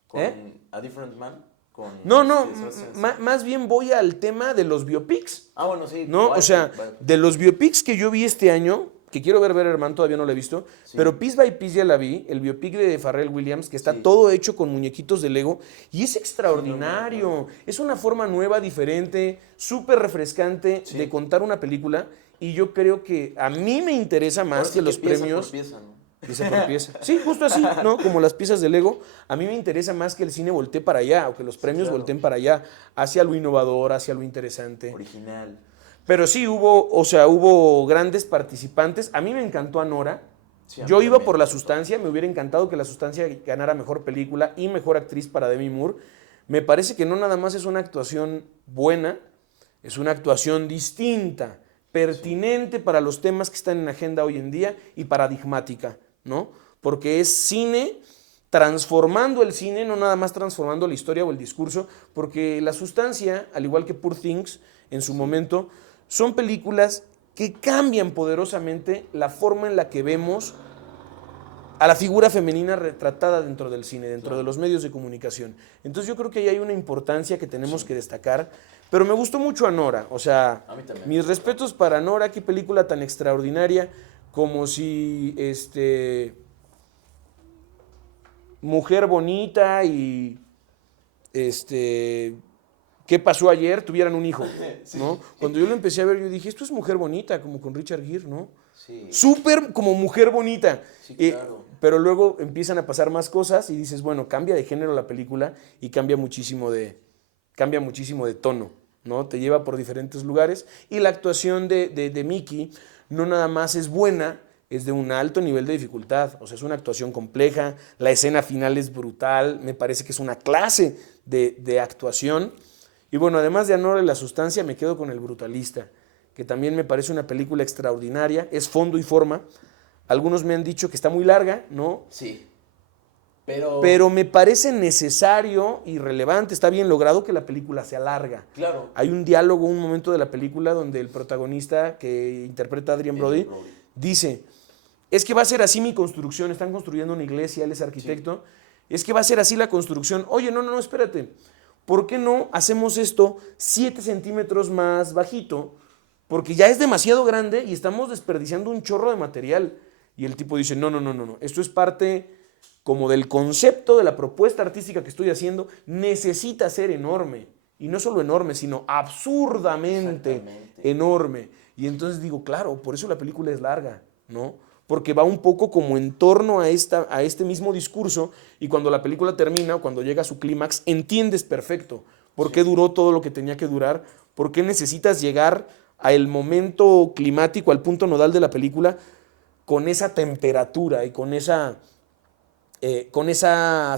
Con ¿Eh? A Different Man. Con No, Sebastián Stan. más bien voy al tema de los biopics. Ah, bueno, sí. ¿No? O sea, de los biopics que yo vi este año, que quiero ver Better Man, todavía no la he visto, Sí. pero Piece by Piece ya la vi, el biopic de Pharrell Williams, que está Sí. todo hecho con muñequitos de Lego, y es extraordinario. Es una forma nueva, diferente, súper refrescante Sí. de contar una película, y yo creo que a mí me interesa más Ahora sí que los pieza premios. por pieza, ¿no? Pieza por pieza. Sí, justo así, ¿no? Como las piezas de Lego. A mí me interesa más que el cine voltee para allá, o que los premios claro. volteen para allá, hacia lo innovador, hacia lo interesante. Original. Pero sí hubo grandes participantes. A mí me encantó Anora. Sí, a mí Yo iba también por me La encantó. Sustancia, me hubiera encantado que La Sustancia ganara mejor película y mejor actriz para Demi Moore. Me parece que no nada más es una actuación buena, es una actuación distinta, pertinente para los temas que están en agenda hoy en día y paradigmática, ¿no? Porque es cine transformando el cine, no nada más transformando la historia o el discurso, porque La Sustancia, al igual que Poor Things en su momento, son películas que cambian poderosamente la forma en la que vemos a la figura femenina retratada dentro del cine, dentro de los medios de comunicación. Entonces yo creo que ahí hay una importancia que tenemos que destacar, pero me gustó mucho Anora, o sea, A mí también. mis respetos para Anora, qué película tan extraordinaria, como si Mujer Bonita y ¿Qué pasó ayer? Tuvieran un hijo, ¿no? Cuando yo lo empecé a ver, yo dije, esto es Mujer Bonita, como con Richard Gere, ¿no? Sí. Súper como Mujer Bonita. Sí, claro. Pero luego empiezan a pasar más cosas y dices, bueno, cambia de género la película y cambia muchísimo de tono, ¿no? Te lleva por diferentes lugares. Y la actuación de Mickey no nada más es buena, es de un alto nivel de dificultad. O sea, es una actuación compleja, la escena final es brutal, me parece que es una clase de actuación. Y bueno, además de Anora y la sustancia, me quedo con El Brutalista, que también me parece una película extraordinaria, es fondo y forma. Algunos me han dicho que está muy larga, ¿no? Sí, pero... Pero me parece necesario y relevante, está bien logrado que la película sea larga. Claro. Hay un diálogo, un momento de la película donde el protagonista que interpreta a Adrien Brody dice, es que va a ser así mi construcción, están construyendo una iglesia, él es arquitecto, es que va a ser así la construcción. Oye, no, espérate, ¿por qué no hacemos esto 7 centímetros más bajito? Porque ya es demasiado grande y estamos desperdiciando un chorro de material. Y el tipo dice, no, esto es parte como del concepto de la propuesta artística que estoy haciendo, necesita ser enorme. Y no solo enorme, sino absurdamente enorme. Y entonces digo, claro, por eso la película es larga, ¿no? Porque va un poco como en torno a este mismo discurso, y cuando la película termina, o cuando llega a su clímax, entiendes perfecto por qué duró todo lo que tenía que durar, por qué necesitas llegar al momento climático, al punto nodal de la película, con esa temperatura y con esa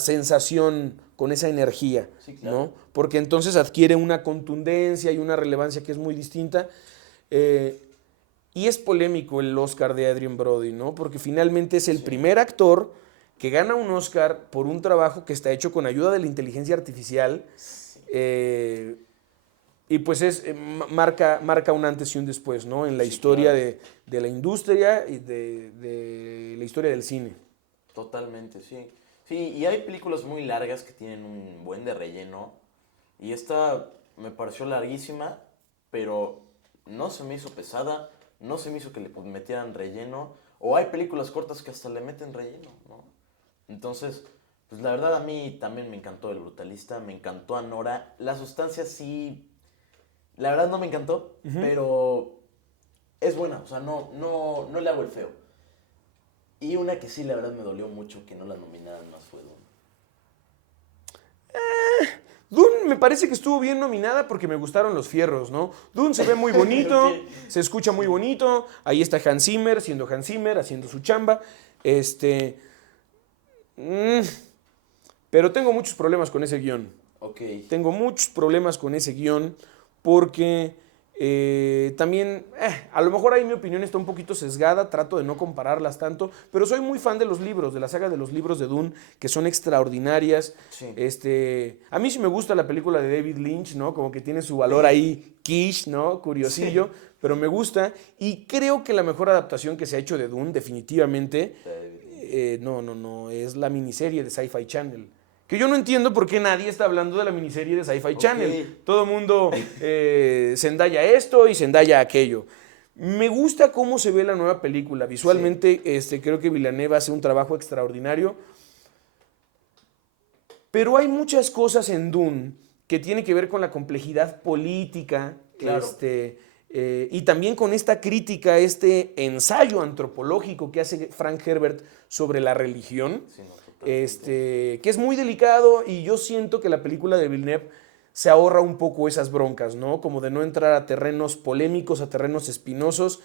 sensación, con esa energía, sí, claro. ¿no? Porque entonces adquiere una contundencia y una relevancia que es muy distinta. Y es polémico el Oscar de Adrien Brody, ¿no? Porque finalmente es el primer actor que gana un Oscar por un trabajo que está hecho con ayuda de la inteligencia artificial. Y pues marca un antes y un después, ¿no? En la historia claro. de la industria y de la historia del cine. Totalmente, sí. Sí, y hay películas muy largas que tienen un buen de relleno. Y esta me pareció larguísima, pero no se me hizo pesada, no se me hizo que le metieran relleno. O hay películas cortas que hasta le meten relleno, ¿no? Entonces, pues la verdad a mí también me encantó El Brutalista, me encantó Anora. La sustancia sí, la verdad no me encantó, pero es buena, o sea, no le hago el feo. Y una que sí, la verdad, me dolió mucho que no la nominaran más fue Dune. Dune me parece que estuvo bien nominada porque me gustaron los fierros, ¿no? Dune se ve muy bonito, Ok. se escucha muy bonito. Ahí está Hans Zimmer, siendo Hans Zimmer, haciendo su chamba. Pero tengo muchos problemas con ese guión. Ok. Tengo muchos problemas con ese guión porque también, a lo mejor ahí mi opinión está un poquito sesgada, trato de no compararlas tanto, pero soy muy fan de los libros, de la saga de los libros de Dune, que son extraordinarias. Sí. A mí sí me gusta la película de David Lynch, ¿no? Como que tiene su valor ahí, quiche, ¿no? Curiosillo, Sí. pero me gusta. Y creo que la mejor adaptación que se ha hecho de Dune, definitivamente, no, es la miniserie de Sci-Fi Channel. Que yo no entiendo por qué nadie está hablando de la miniserie de Sci-Fi Channel. Todo el mundo Zendaya esto y Zendaya aquello. Me gusta cómo se ve la nueva película. Visualmente, creo que Villeneuve hace un trabajo extraordinario. Pero hay muchas cosas en Dune que tienen que ver con la complejidad política. Claro. Y también con esta crítica, este ensayo antropológico que hace Frank Herbert sobre la religión. Sí, no, que es muy delicado, y yo siento que la película de Villeneuve se ahorra un poco esas broncas, ¿no? Como de no entrar a terrenos polémicos, a terrenos espinosos,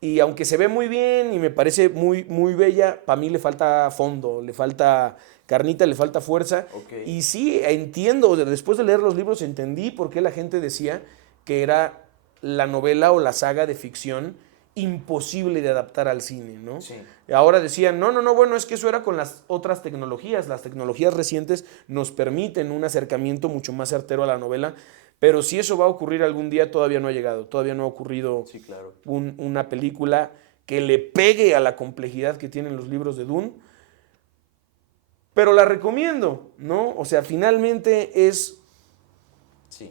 y aunque se ve muy bien y me parece muy, muy bella, para mí le falta fondo, le falta carnita, le falta fuerza. Okay. Y sí, entiendo, después de leer los libros entendí por qué la gente decía que era la novela o la saga de ficción imposible de adaptar al cine, ¿no? Sí. Ahora decían, no, bueno, es que eso era con las otras tecnologías. Las tecnologías recientes nos permiten un acercamiento mucho más certero a la novela, pero si eso va a ocurrir algún día, todavía no ha llegado, todavía no ha ocurrido sí, claro. una película que le pegue a la complejidad que tienen los libros de Dune, pero la recomiendo, ¿no? O sea, finalmente es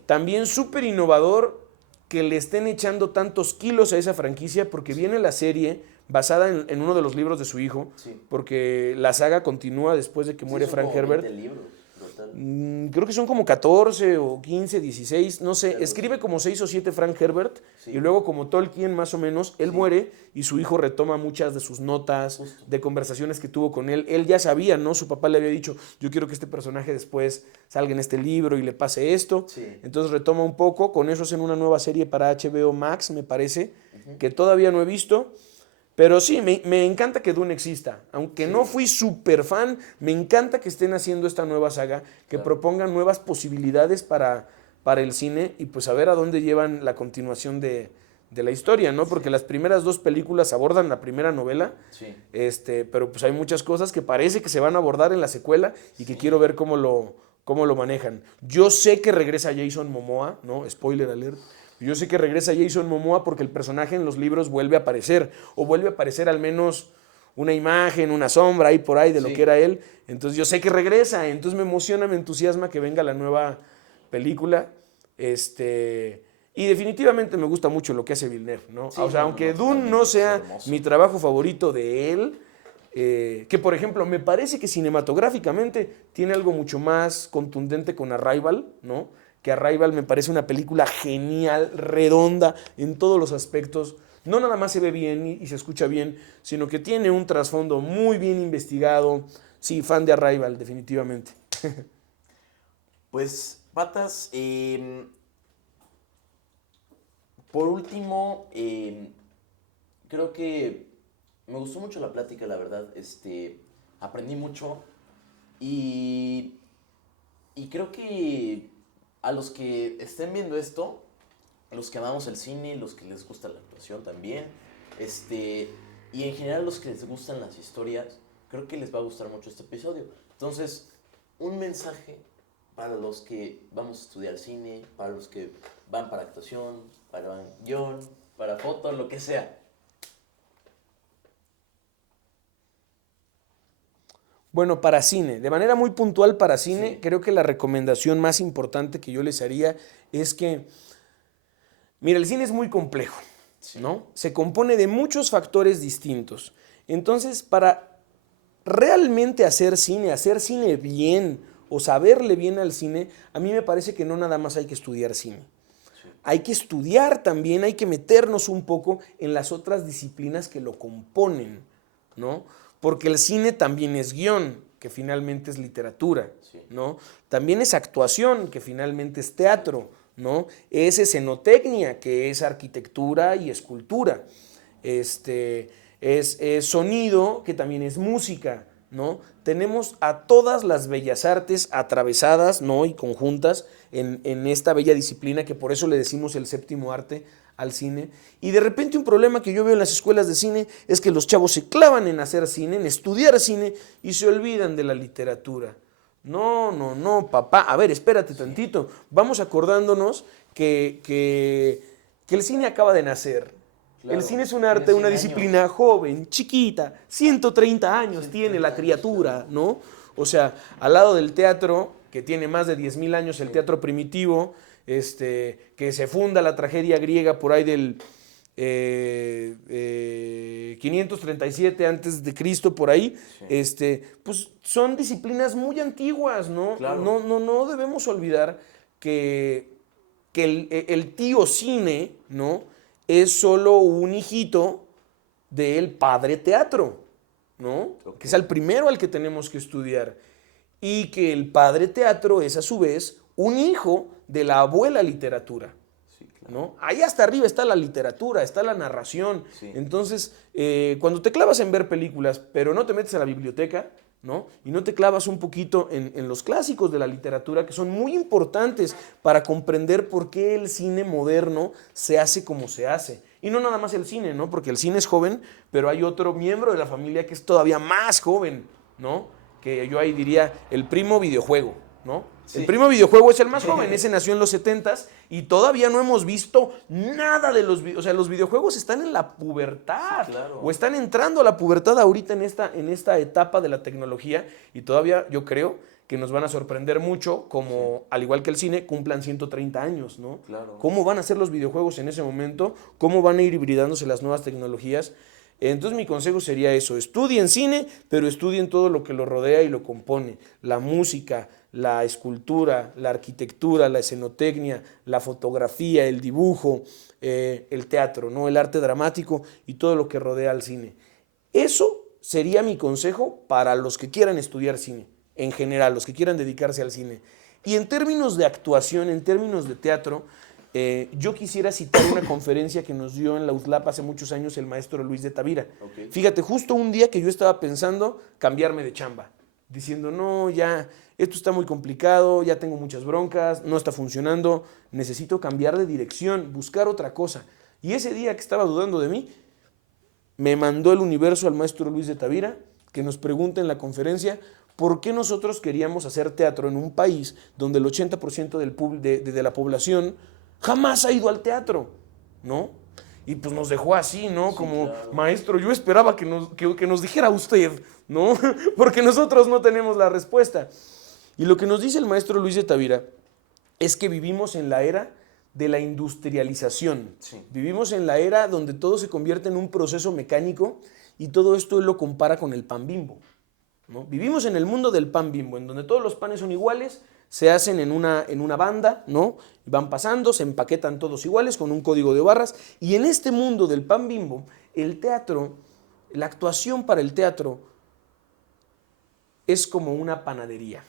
también súper innovador que le estén echando tantos kilos a esa franquicia, porque viene la serie basada en uno de los libros de su hijo, porque la saga continúa después de que muere Frank Herbert. Creo que son como 14 o 15, 16, no sé, escribe como 6 o 7 Frank Herbert, y luego como Tolkien más o menos, él muere y su hijo retoma muchas de sus notas, de conversaciones que tuvo con él. Él ya sabía, ¿no? Su papá le había dicho, yo quiero que este personaje después salga en este libro y le pase esto. Entonces retoma un poco, con eso hacen una nueva serie para HBO Max, me parece, que todavía no he visto, Pero sí, me encanta que Dune exista. Aunque no fui súper fan, me encanta que estén haciendo esta nueva saga, que propongan nuevas posibilidades para el cine y pues a ver a dónde llevan la continuación de la historia, ¿no? Porque las primeras 2 películas abordan la primera novela, pero pues hay muchas cosas que parece que se van a abordar en la secuela y que quiero ver cómo lo manejan. Yo sé que regresa Jason Momoa, ¿no? Spoiler alert. Yo sé que regresa Jason Momoa porque el personaje en los libros vuelve a aparecer, o vuelve a aparecer al menos una imagen, una sombra ahí por ahí de lo que era él. Entonces yo sé que regresa, entonces me emociona, me entusiasma que venga la nueva película. Y definitivamente me gusta mucho lo que hace Villeneuve, ¿no? Sí, o sea, aunque Dune no sea mi trabajo favorito de él, que por ejemplo me parece que cinematográficamente tiene algo mucho más contundente con Arrival, ¿no? Que Arrival me parece una película genial, redonda en todos los aspectos. No nada más se ve bien y se escucha bien, sino que tiene un trasfondo muy bien investigado. Sí, fan de Arrival, definitivamente. Pues, Patas, por último, creo que me gustó mucho la plática, la verdad. Aprendí mucho y creo que a los que estén viendo esto, los que amamos el cine, los que les gusta la actuación también, y en general los que les gustan las historias, creo que les va a gustar mucho este episodio. Entonces, un mensaje para los que vamos a estudiar cine, para los que van para actuación, para guión, para foto, lo que sea. Bueno, para cine, de manera muy puntual para cine, creo que la recomendación más importante que yo les haría es que, mira, el cine es muy complejo, ¿no? Se compone de muchos factores distintos. Entonces, para realmente hacer cine bien o saberle bien al cine, a mí me parece que no nada más hay que estudiar cine. Hay que estudiar también, hay que meternos un poco en las otras disciplinas que lo componen, ¿no? Porque el cine también es guión, que finalmente es literatura, ¿no? También es actuación, que finalmente es teatro, ¿no? Es escenotecnia, que es arquitectura y escultura. Es sonido, que también es música, ¿no? Tenemos a todas las bellas artes atravesadas, ¿no? Y conjuntas en esta bella disciplina, que por eso le decimos el séptimo arte al cine. Y de repente un problema que yo veo en las escuelas de cine es que los chavos se clavan en hacer cine, en estudiar cine, y se olvidan de la literatura. No, papá. A ver, espérate tantito. Vamos acordándonos que el cine acaba de nacer. Claro, el cine es un arte, una disciplina joven, chiquita, 130 años tiene la criatura, ¿no? O sea, al lado del teatro, que tiene más de 10,000 años, el teatro primitivo, que se funda la tragedia griega por ahí del 537 antes de Cristo, por ahí, pues son disciplinas muy antiguas, ¿no? Claro. No debemos olvidar que el tío cine, ¿no? Es solo un hijito del padre teatro, ¿no? Que es el primero al que tenemos que estudiar. Y que el padre teatro es a su vez un hijo de la abuela literatura, ¿no? Ahí hasta arriba está la literatura, está la narración. Entonces, cuando te clavas en ver películas, pero no te metes a la biblioteca, ¿no? Y no te clavas un poquito en los clásicos de la literatura, que son muy importantes para comprender por qué el cine moderno se hace como se hace. Y no nada más el cine, ¿no? Porque el cine es joven, pero hay otro miembro de la familia que es todavía más joven, ¿no? Que yo ahí diría el primo videojuego, ¿no? Sí. El primo videojuego es el más joven, ese nació en los 70s y todavía no hemos visto nada de los videojuegos. O sea, los videojuegos están en la pubertad, claro. O están entrando a la pubertad ahorita en esta etapa de la tecnología y todavía yo creo que nos van a sorprender mucho como, al igual que el cine, cumplan 130 años, ¿no? Claro. ¿Cómo van a ser los videojuegos en ese momento? ¿Cómo van a ir hibridándose las nuevas tecnologías? Entonces mi consejo sería eso, estudien cine, pero estudien todo lo que lo rodea y lo compone, la música, la escultura, la arquitectura, la escenotecnia, la fotografía, el dibujo, el teatro, ¿no? El arte dramático y todo lo que rodea al cine. Eso sería mi consejo para los que quieran estudiar cine, en general, los que quieran dedicarse al cine. Y en términos de actuación, en términos de teatro, yo quisiera citar una conferencia que nos dio en la UTLAP hace muchos años el maestro Luis de Tavira. Ok. Fíjate, justo un día que yo estaba pensando cambiarme de chamba, diciendo, no, ya, esto está muy complicado, ya tengo muchas broncas, no está funcionando, necesito cambiar de dirección, buscar otra cosa. Y ese día que estaba dudando de mí, me mandó el universo al maestro Luis de Tavira, que nos pregunta en la conferencia, ¿por qué nosotros queríamos hacer teatro en un país donde el 80% de la población jamás ha ido al teatro? ¿No? Y pues nos dejó así, ¿no? Sí, Como, claro. maestro, yo esperaba que nos dijera usted, ¿no? Porque nosotros no tenemos la respuesta. Y lo que nos dice el maestro Luis de Tavira es que vivimos en la era de la industrialización. Sí. Vivimos en la era donde todo se convierte en un proceso mecánico y todo esto él lo compara con el pan Bimbo, ¿no? Vivimos en el mundo del pan Bimbo, en donde todos los panes son iguales, se hacen en una banda, ¿no? Van pasando, se empaquetan todos iguales con un código de barras. Y en este mundo del pan Bimbo, el teatro, la actuación para el teatro es como una panadería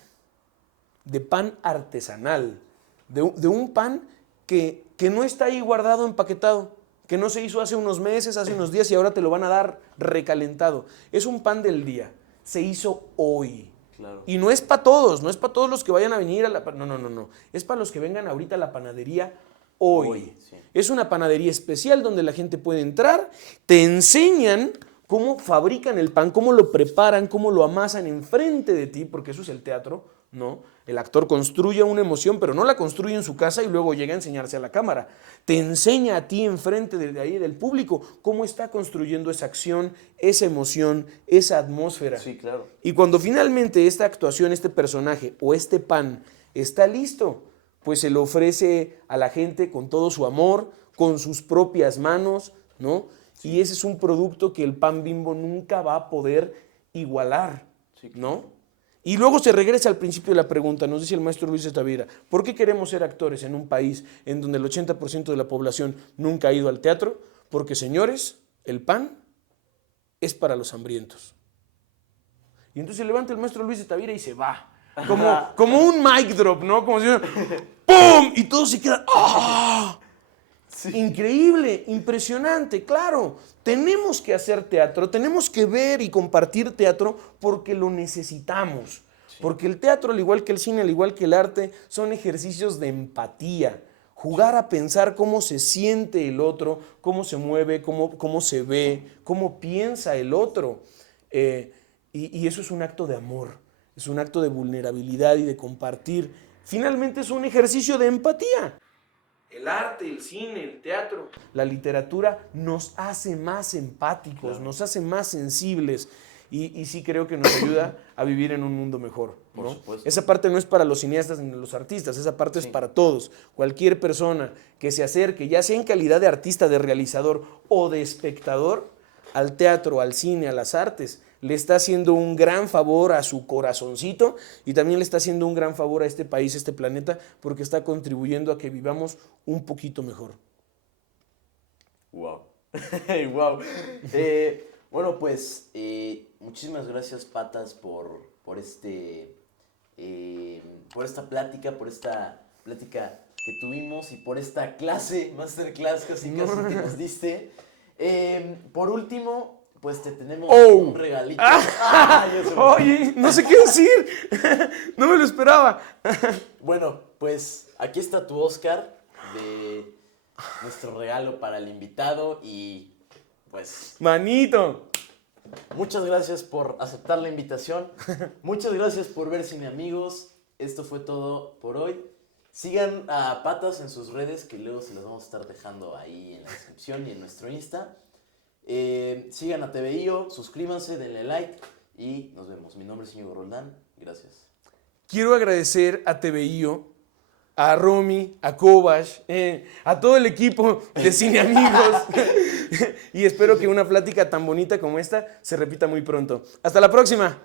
de pan artesanal, de un pan que no está ahí guardado, empaquetado, que no se hizo hace unos meses, hace unos días y ahora te lo van a dar recalentado. Es un pan del día, se hizo hoy. Claro. Y no es para todos, no es para todos los que vayan a venir a la... No. Es para los que vengan ahorita a la panadería hoy. Sí. Es una panadería especial donde la gente puede entrar, te enseñan cómo fabrican el pan, cómo lo preparan, cómo lo amasan enfrente de ti, porque eso es el teatro, ¿no? El actor construye una emoción, pero no la construye en su casa y luego llega a enseñarse a la cámara. Te enseña a ti enfrente de ahí del público cómo está construyendo esa acción, esa emoción, esa atmósfera. Sí, claro. Y cuando finalmente esta actuación, este personaje o este pan está listo, pues se lo ofrece a la gente con todo su amor, con sus propias manos, ¿no? Sí. Y ese es un producto que el pan Bimbo nunca va a poder igualar, Sí, claro. ¿no? Y luego se regresa al principio de la pregunta, nos dice el maestro Luis de Tavira, ¿por qué queremos ser actores en un país en donde el 80% de la población nunca ha ido al teatro? Porque, señores, el pan es para los hambrientos. Y entonces se levanta el maestro Luis de Tavira y se va. Como un mic drop, ¿no? Como si ¡pum! Y todo se queda ¡ah! Sí. Increíble, impresionante, claro. Tenemos que hacer teatro, tenemos que ver y compartir teatro porque lo necesitamos. Sí. Porque el teatro, al igual que el cine, al igual que el arte, son ejercicios de empatía. Jugar a pensar cómo se siente el otro, cómo se mueve, cómo se ve, cómo piensa el otro. Y eso es un acto de amor, es un acto de vulnerabilidad y de compartir. Finalmente es un ejercicio de empatía. El arte, el cine, el teatro, la literatura nos hace más empáticos, claro, nos hace más sensibles y sí creo que nos ayuda a vivir en un mundo mejor, ¿no? Por supuesto. Esa parte no es para los cineastas ni los artistas, esa parte sí es para todos. Cualquier persona que se acerque, ya sea en calidad de artista, de realizador o de espectador, al teatro, al cine, a las artes, le está haciendo un gran favor a su corazoncito y también le está haciendo un gran favor a este país, a este planeta, porque está contribuyendo a que vivamos un poquito mejor. Wow. Wow. Bueno, pues muchísimas gracias, Patas, por esta plática que tuvimos y por esta clase, masterclass casi que nos diste. Por último, pues te tenemos un regalito. Oye, no sé qué decir. No me lo esperaba. Bueno, pues aquí está tu Oscar de nuestro regalo para el invitado y pues... Manito. Muchas gracias por aceptar la invitación. Muchas gracias por ver Cine Amigos. Esto fue todo por hoy. Sigan a Patas en sus redes, que luego se las vamos a estar dejando ahí en la descripción y en nuestro Insta. Sigan a TVIO, suscríbanse, denle like y nos vemos. Mi nombre es Íñigo Roldán. Gracias. Quiero agradecer a TVIO, a Romy, a Kovash, a todo el equipo de Cine Amigos y espero que una plática tan bonita como esta se repita muy pronto. Hasta la próxima.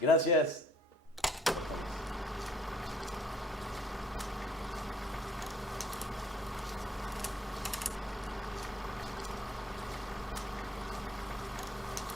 Gracias.